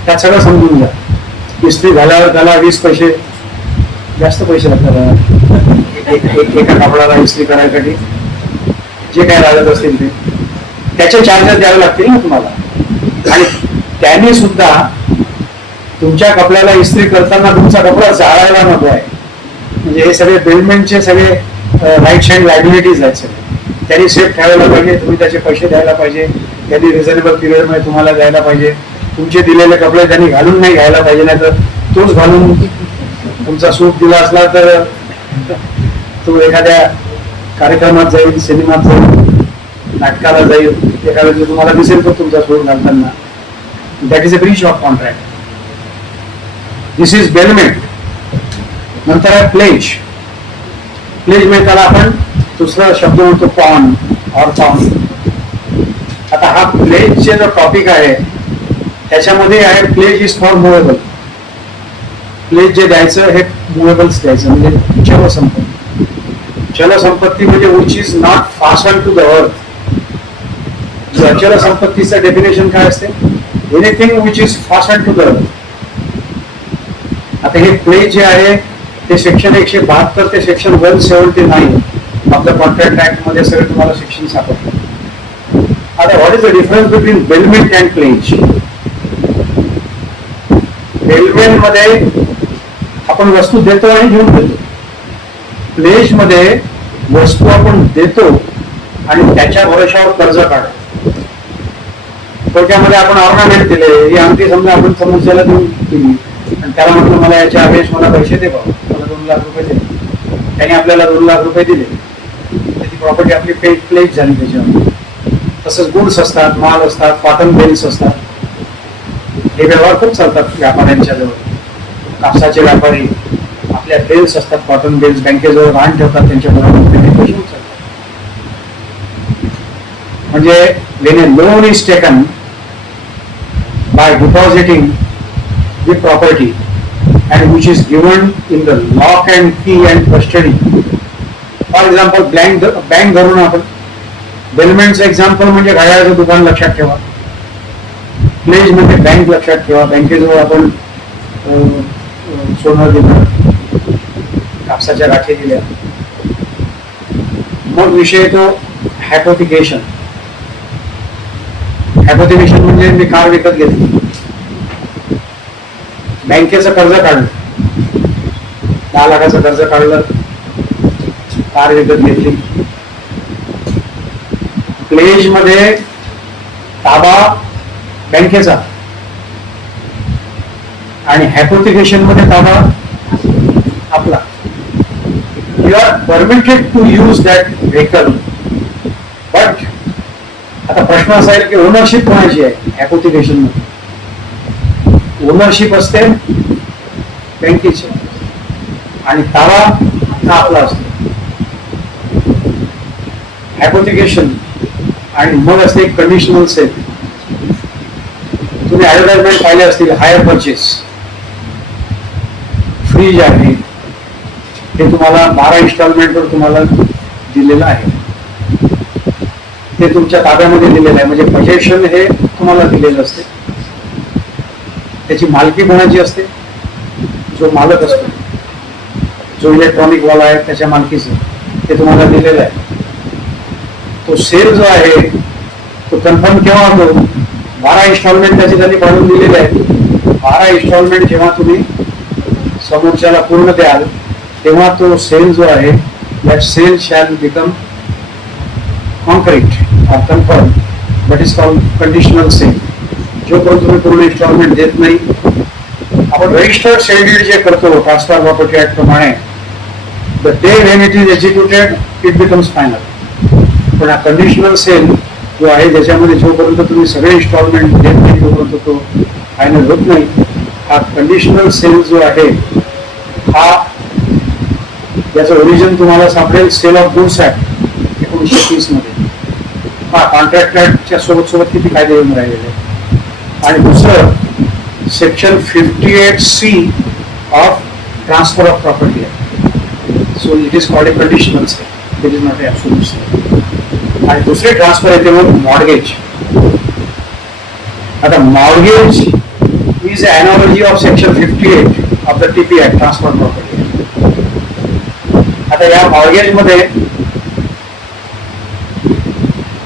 त्यात सगळं समजून घ्या. इस्त्री झाल्यावर त्याला 20 पैसे जास्त पैसे लागतात एका कपड्याला इस्त्री करायसाठी, जे काय लागत असतील ते त्याचे चार्जेस द्यावे लागतील ना तुम्हाला. आणि त्याने सुद्धा तुमच्या कपड्याला इस्त्री करताना तुमचा कपडा जाळायला नको आहे. म्हणजे हे सगळे बेलमेंटचे सगळे राईट्स अँड लायबिलिटीज आहेत सगळे. त्यांनी सेफ ठेवायला पाहिजे, तुम्ही त्याचे पैसे द्यायला पाहिजे, त्यांनी रिझनेबल पिरियड मध्ये तुम्हाला द्यायला पाहिजे. तुमचे दिलेले कपडे त्यांनी घालून नाही घ्यायला पाहिजे, नाही तर तोच घालून तुमचा सूट दिला असला तर तो एखाद्या कार्यक्रमात जाईल, सिनेमात जाईल, नाटकाला जाईल, एखाद्या तुम्हाला दिसेल तो तुमचा सूट घालताना. That is a breach of contract. This is bailment. नंतर आहे प्लेज. प्लेज म्हणजे त्याला आपण दुसरा शब्द म्हणतो पॉन ऑर पॉन. आता हा प्लेजचे जो टॉपिक आहे त्याच्यामध्ये आहे pledge is for movable. Pledge जे द्यायचं हे मुवेबल्स द्यायचं, म्हणजे चलसंपत्ती. चलसंपत्ती म्हणजे which is not fasten to the earth. अचल संपत्तीचं डेफिनेशन काय असते? Anything which is fasten to the earth. आता हे प्लेज जे आहे ते सेक्शन 172 ते सेक्शन 179 आपल्या कॉन्ट्रॅक्ट ऍक्ट मध्ये सगळे तुम्हाला सेक्शन सापडतात. आता what is the difference between bailment and pledge? Bailment मध्ये आपण वस्तू देतो आणि घेऊन देतो. प्लेज मध्ये वस्तू आपण देतो आणि त्याच्या भरोशावर कर्ज काढतो. थोडक्यामध्ये आपण ऑर्नामेंट दिले, ही अंगठी समजा आपण समोरच्याला देऊन दिली आणि त्याला म्हटलं मला याच्या आवेश मला पैसे दे बाबा, मला 2 लाख रुपये दे. त्याने आपल्याला 2 लाख रुपये दिले, त्याची प्रॉपर्टी आपली प्लेज झाली त्याच्यावर. तसंच गुड्स असतात, माल असतात, कॉटन बेल्स असतात. हे व्यवहार खूप चालतात व्यापाऱ्यांच्या जवळ. कापसाचे व्यापारी आपल्या बेल्स असतात, कॉटन बेल्स बँकेजवळ राहून ठेवतात, त्यांच्या बरोबर म्हणजे when a loan is taken by depositing the property and which is given in the lock and key and custody. For example, bank धरून आपण बेलमेंटचं एक्झाम्पल म्हणजे घड्याळाचं दुकान लक्षात ठेवा. प्लेज म्हणजे बँक लक्षात ठेवा. बँकेजवळ आपण सोनं दिलं, कापसाच्या गाठी दिल्या. मग विषय येतो हायपोथिकेशन. हायपोथिकेशन म्हणजे मी कार विकत घेतली, बँकेचं कर्ज काढलं, 10 लाखाचं कर्ज काढलं, कार विकत घेतली. प्लेज मध्ये ताबा बँकेचा आणि हायपोथिकेशन मध्ये ताबा आपला. You are permitted to use that vehicle, but आता प्रश्न असा आहे की ओनरशिप कोणाची आहे? हायपोथिकेशन मध्ये ओनरशिप असते बँकेची आणि ताबा हा आपला असतो. हायपोथिकेशन आणि मग असते कंडिशनल सेल. तुम्ही ऍडव्हर्टाइजमेंट पाहिले असतील, हायर परचेस. फ्रीज आहे हे तुम्हाला 12 इन्स्टॉलमेंटवर तुम्हाला दिलेलं आहे, ते तुमच्या ताब्यामध्ये दिलेलं आहे. म्हणजे पजेशन हे तुम्हाला दिलेलं असते. त्याची मालकी कोणाची असते? जो मालक असतो, जो इलेक्ट्रॉनिक वाला आहे त्याच्या मालकीचं ते तुम्हाला दिलेलं आहे. तो सेल जो आहे तो कन्फर्म केव्हा होतो? 12 इन्स्टॉलमेंट त्याची त्यांनी काढून दिलेले आहे. 12 इन्स्टॉलमेंट जेव्हा तुम्ही समोरच्याला पूर्ण द्याल तेव्हा तो सेल जो आहे that sale shall become concrete or confirmed, that is called conditional sale. जोपर्यंत तुम्ही पूर्ण इन्स्टॉलमेंट देत नाही, आपण रजिस्टर्ड सेल डीड जे करतो ट्रान्सफर प्रॉपर्टी ऍक्ट प्रमाणे, the day when it is executed it becomes final. पण हा कंडिशनल सेल जो आहे त्याच्यामध्ये जोपर्यंत तुम्ही सगळे इन्स्टॉलमेंट देत नाही तोपर्यंत तो फायनल होत नाही. हा कंडिशनल सेल जो आहे हा याचं ओरिजिन तुम्हाला सापडेल सेल ऑफ गुड्स ऍक्ट 1930 मध्ये. हा कॉन्ट्रॅक्ट ऍक्टच्या सोबत सोबत किती कायदे येऊन राहिलेले. आणि दुसरं section 58C of transfer of property act. So it is called a conditional sale, it is not a absolute sale. आणि दुसरे ट्रान्सफर येते मग मॉर्गेज. आता mortgage is analogy of section 58 of the TP act, transfer property. आता या मॉर्गेज मध्ये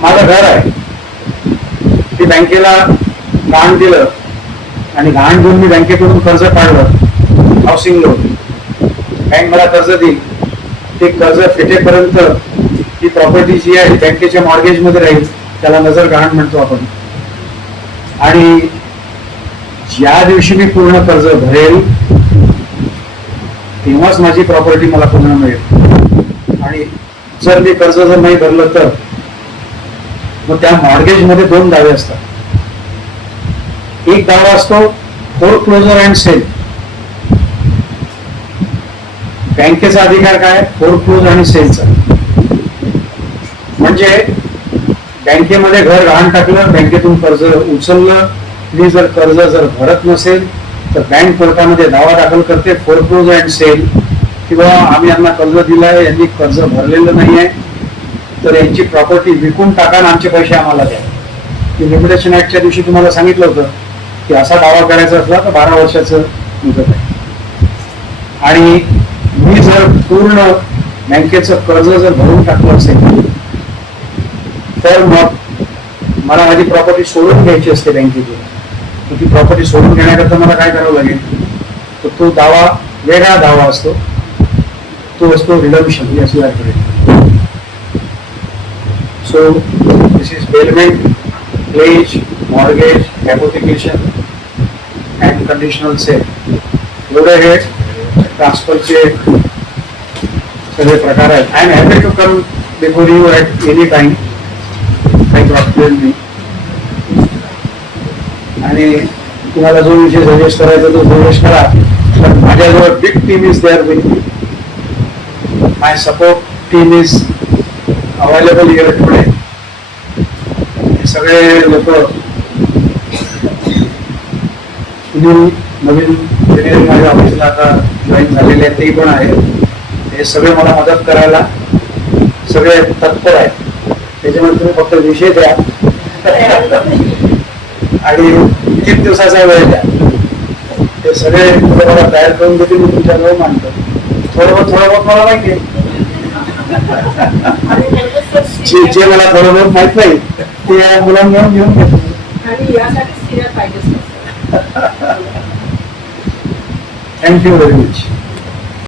माझं घर आहे, ते बँकेला गहाण दिलं आणि गहाण देऊन मी बँकेकडून कर्ज काढलं, हाऊसिंग लोन. बँक मला कर्ज देईल, ते कर्ज फिटेपर्यंत ही प्रॉपर्टी जी आहे बँकेच्या मॉर्गेज मध्ये राहील, त्याला नजर गहाण म्हणतो आपण. आणि ज्या दिवशी मी पूर्ण कर्ज भरेल तेव्हाच माझी प्रॉपर्टी मला पुन्हा मिळेल. आणि जर मी कर्ज जर नाही भरलं तर मग त्या मॉर्गेज मध्ये दोन दावे असतात. एक दावा असतो फोरक्लोजर अँड सेल. बँकेचा अधिकार काय? फोरक्लोज आणि सेलचा. म्हणजे बँकेमध्ये घर गहाण टाकलं, बँकेतून कर्ज उचललं, मी जर कर्ज जर भरत नसेल तर बँक कोर्टामध्ये दावा दाखल करते फोरक्लोज अँड सेल, किंवा आम्ही यांना कर्ज दिलंय, यांनी कर्ज भरलेलं नाहीये, तर यांची प्रॉपर्टी विकून टाका आणि आमचे पैसे आम्हाला द्या. लिमिटेशन ऍक्टच्या दिवशी तुम्हाला सांगितलं होतं की असा दावा करायचा असला तर 12 वर्षाचं मुदत आहे. आणि मी जर पूर्ण बँकेचं कर्ज जर भरून टाकलं असेल तर मग मला माझी प्रॉपर्टी सोडून घ्यायची असते बँकेतून. ती प्रॉपर्टी सोडून घेण्याकरता मला काय करावं लागेल, तर तो दावा वेगळा दावा असतो, तो असतो redemption. So this is bailment, pledge, mortgage, hypothecation and conditional sale. एवढे हे ट्रान्सफरचे सगळे प्रकार आहेत. I am happy to come before you at any time, काही प्रॉब्लेम नाही. आणि तुम्हाला जो विषय सजेस्ट करायचा तो सजेस्ट करा. पण माझ्याजवळ big team is there with me. My support team is available here today. हे सगळे लोक नवीन माझ्या ऑफिसला आता जॉईन झालेले आहेत, तेही पण आहेत. हे सगळे मला मदत करायला सगळे तत्पर आहेत. त्याच्यामध्ये तुम्ही फक्त विषय द्या आणि 3 दिवसाचा वेळ द्या. ते सगळे मला तयार करून देतील, मी तुमच्याजवळ मांडतो. थोडं बहुत मला माहिती आहे, जे मला थोडं बहुत माहित नाही ते मुलांना घेऊन घेतो. Thank you very much.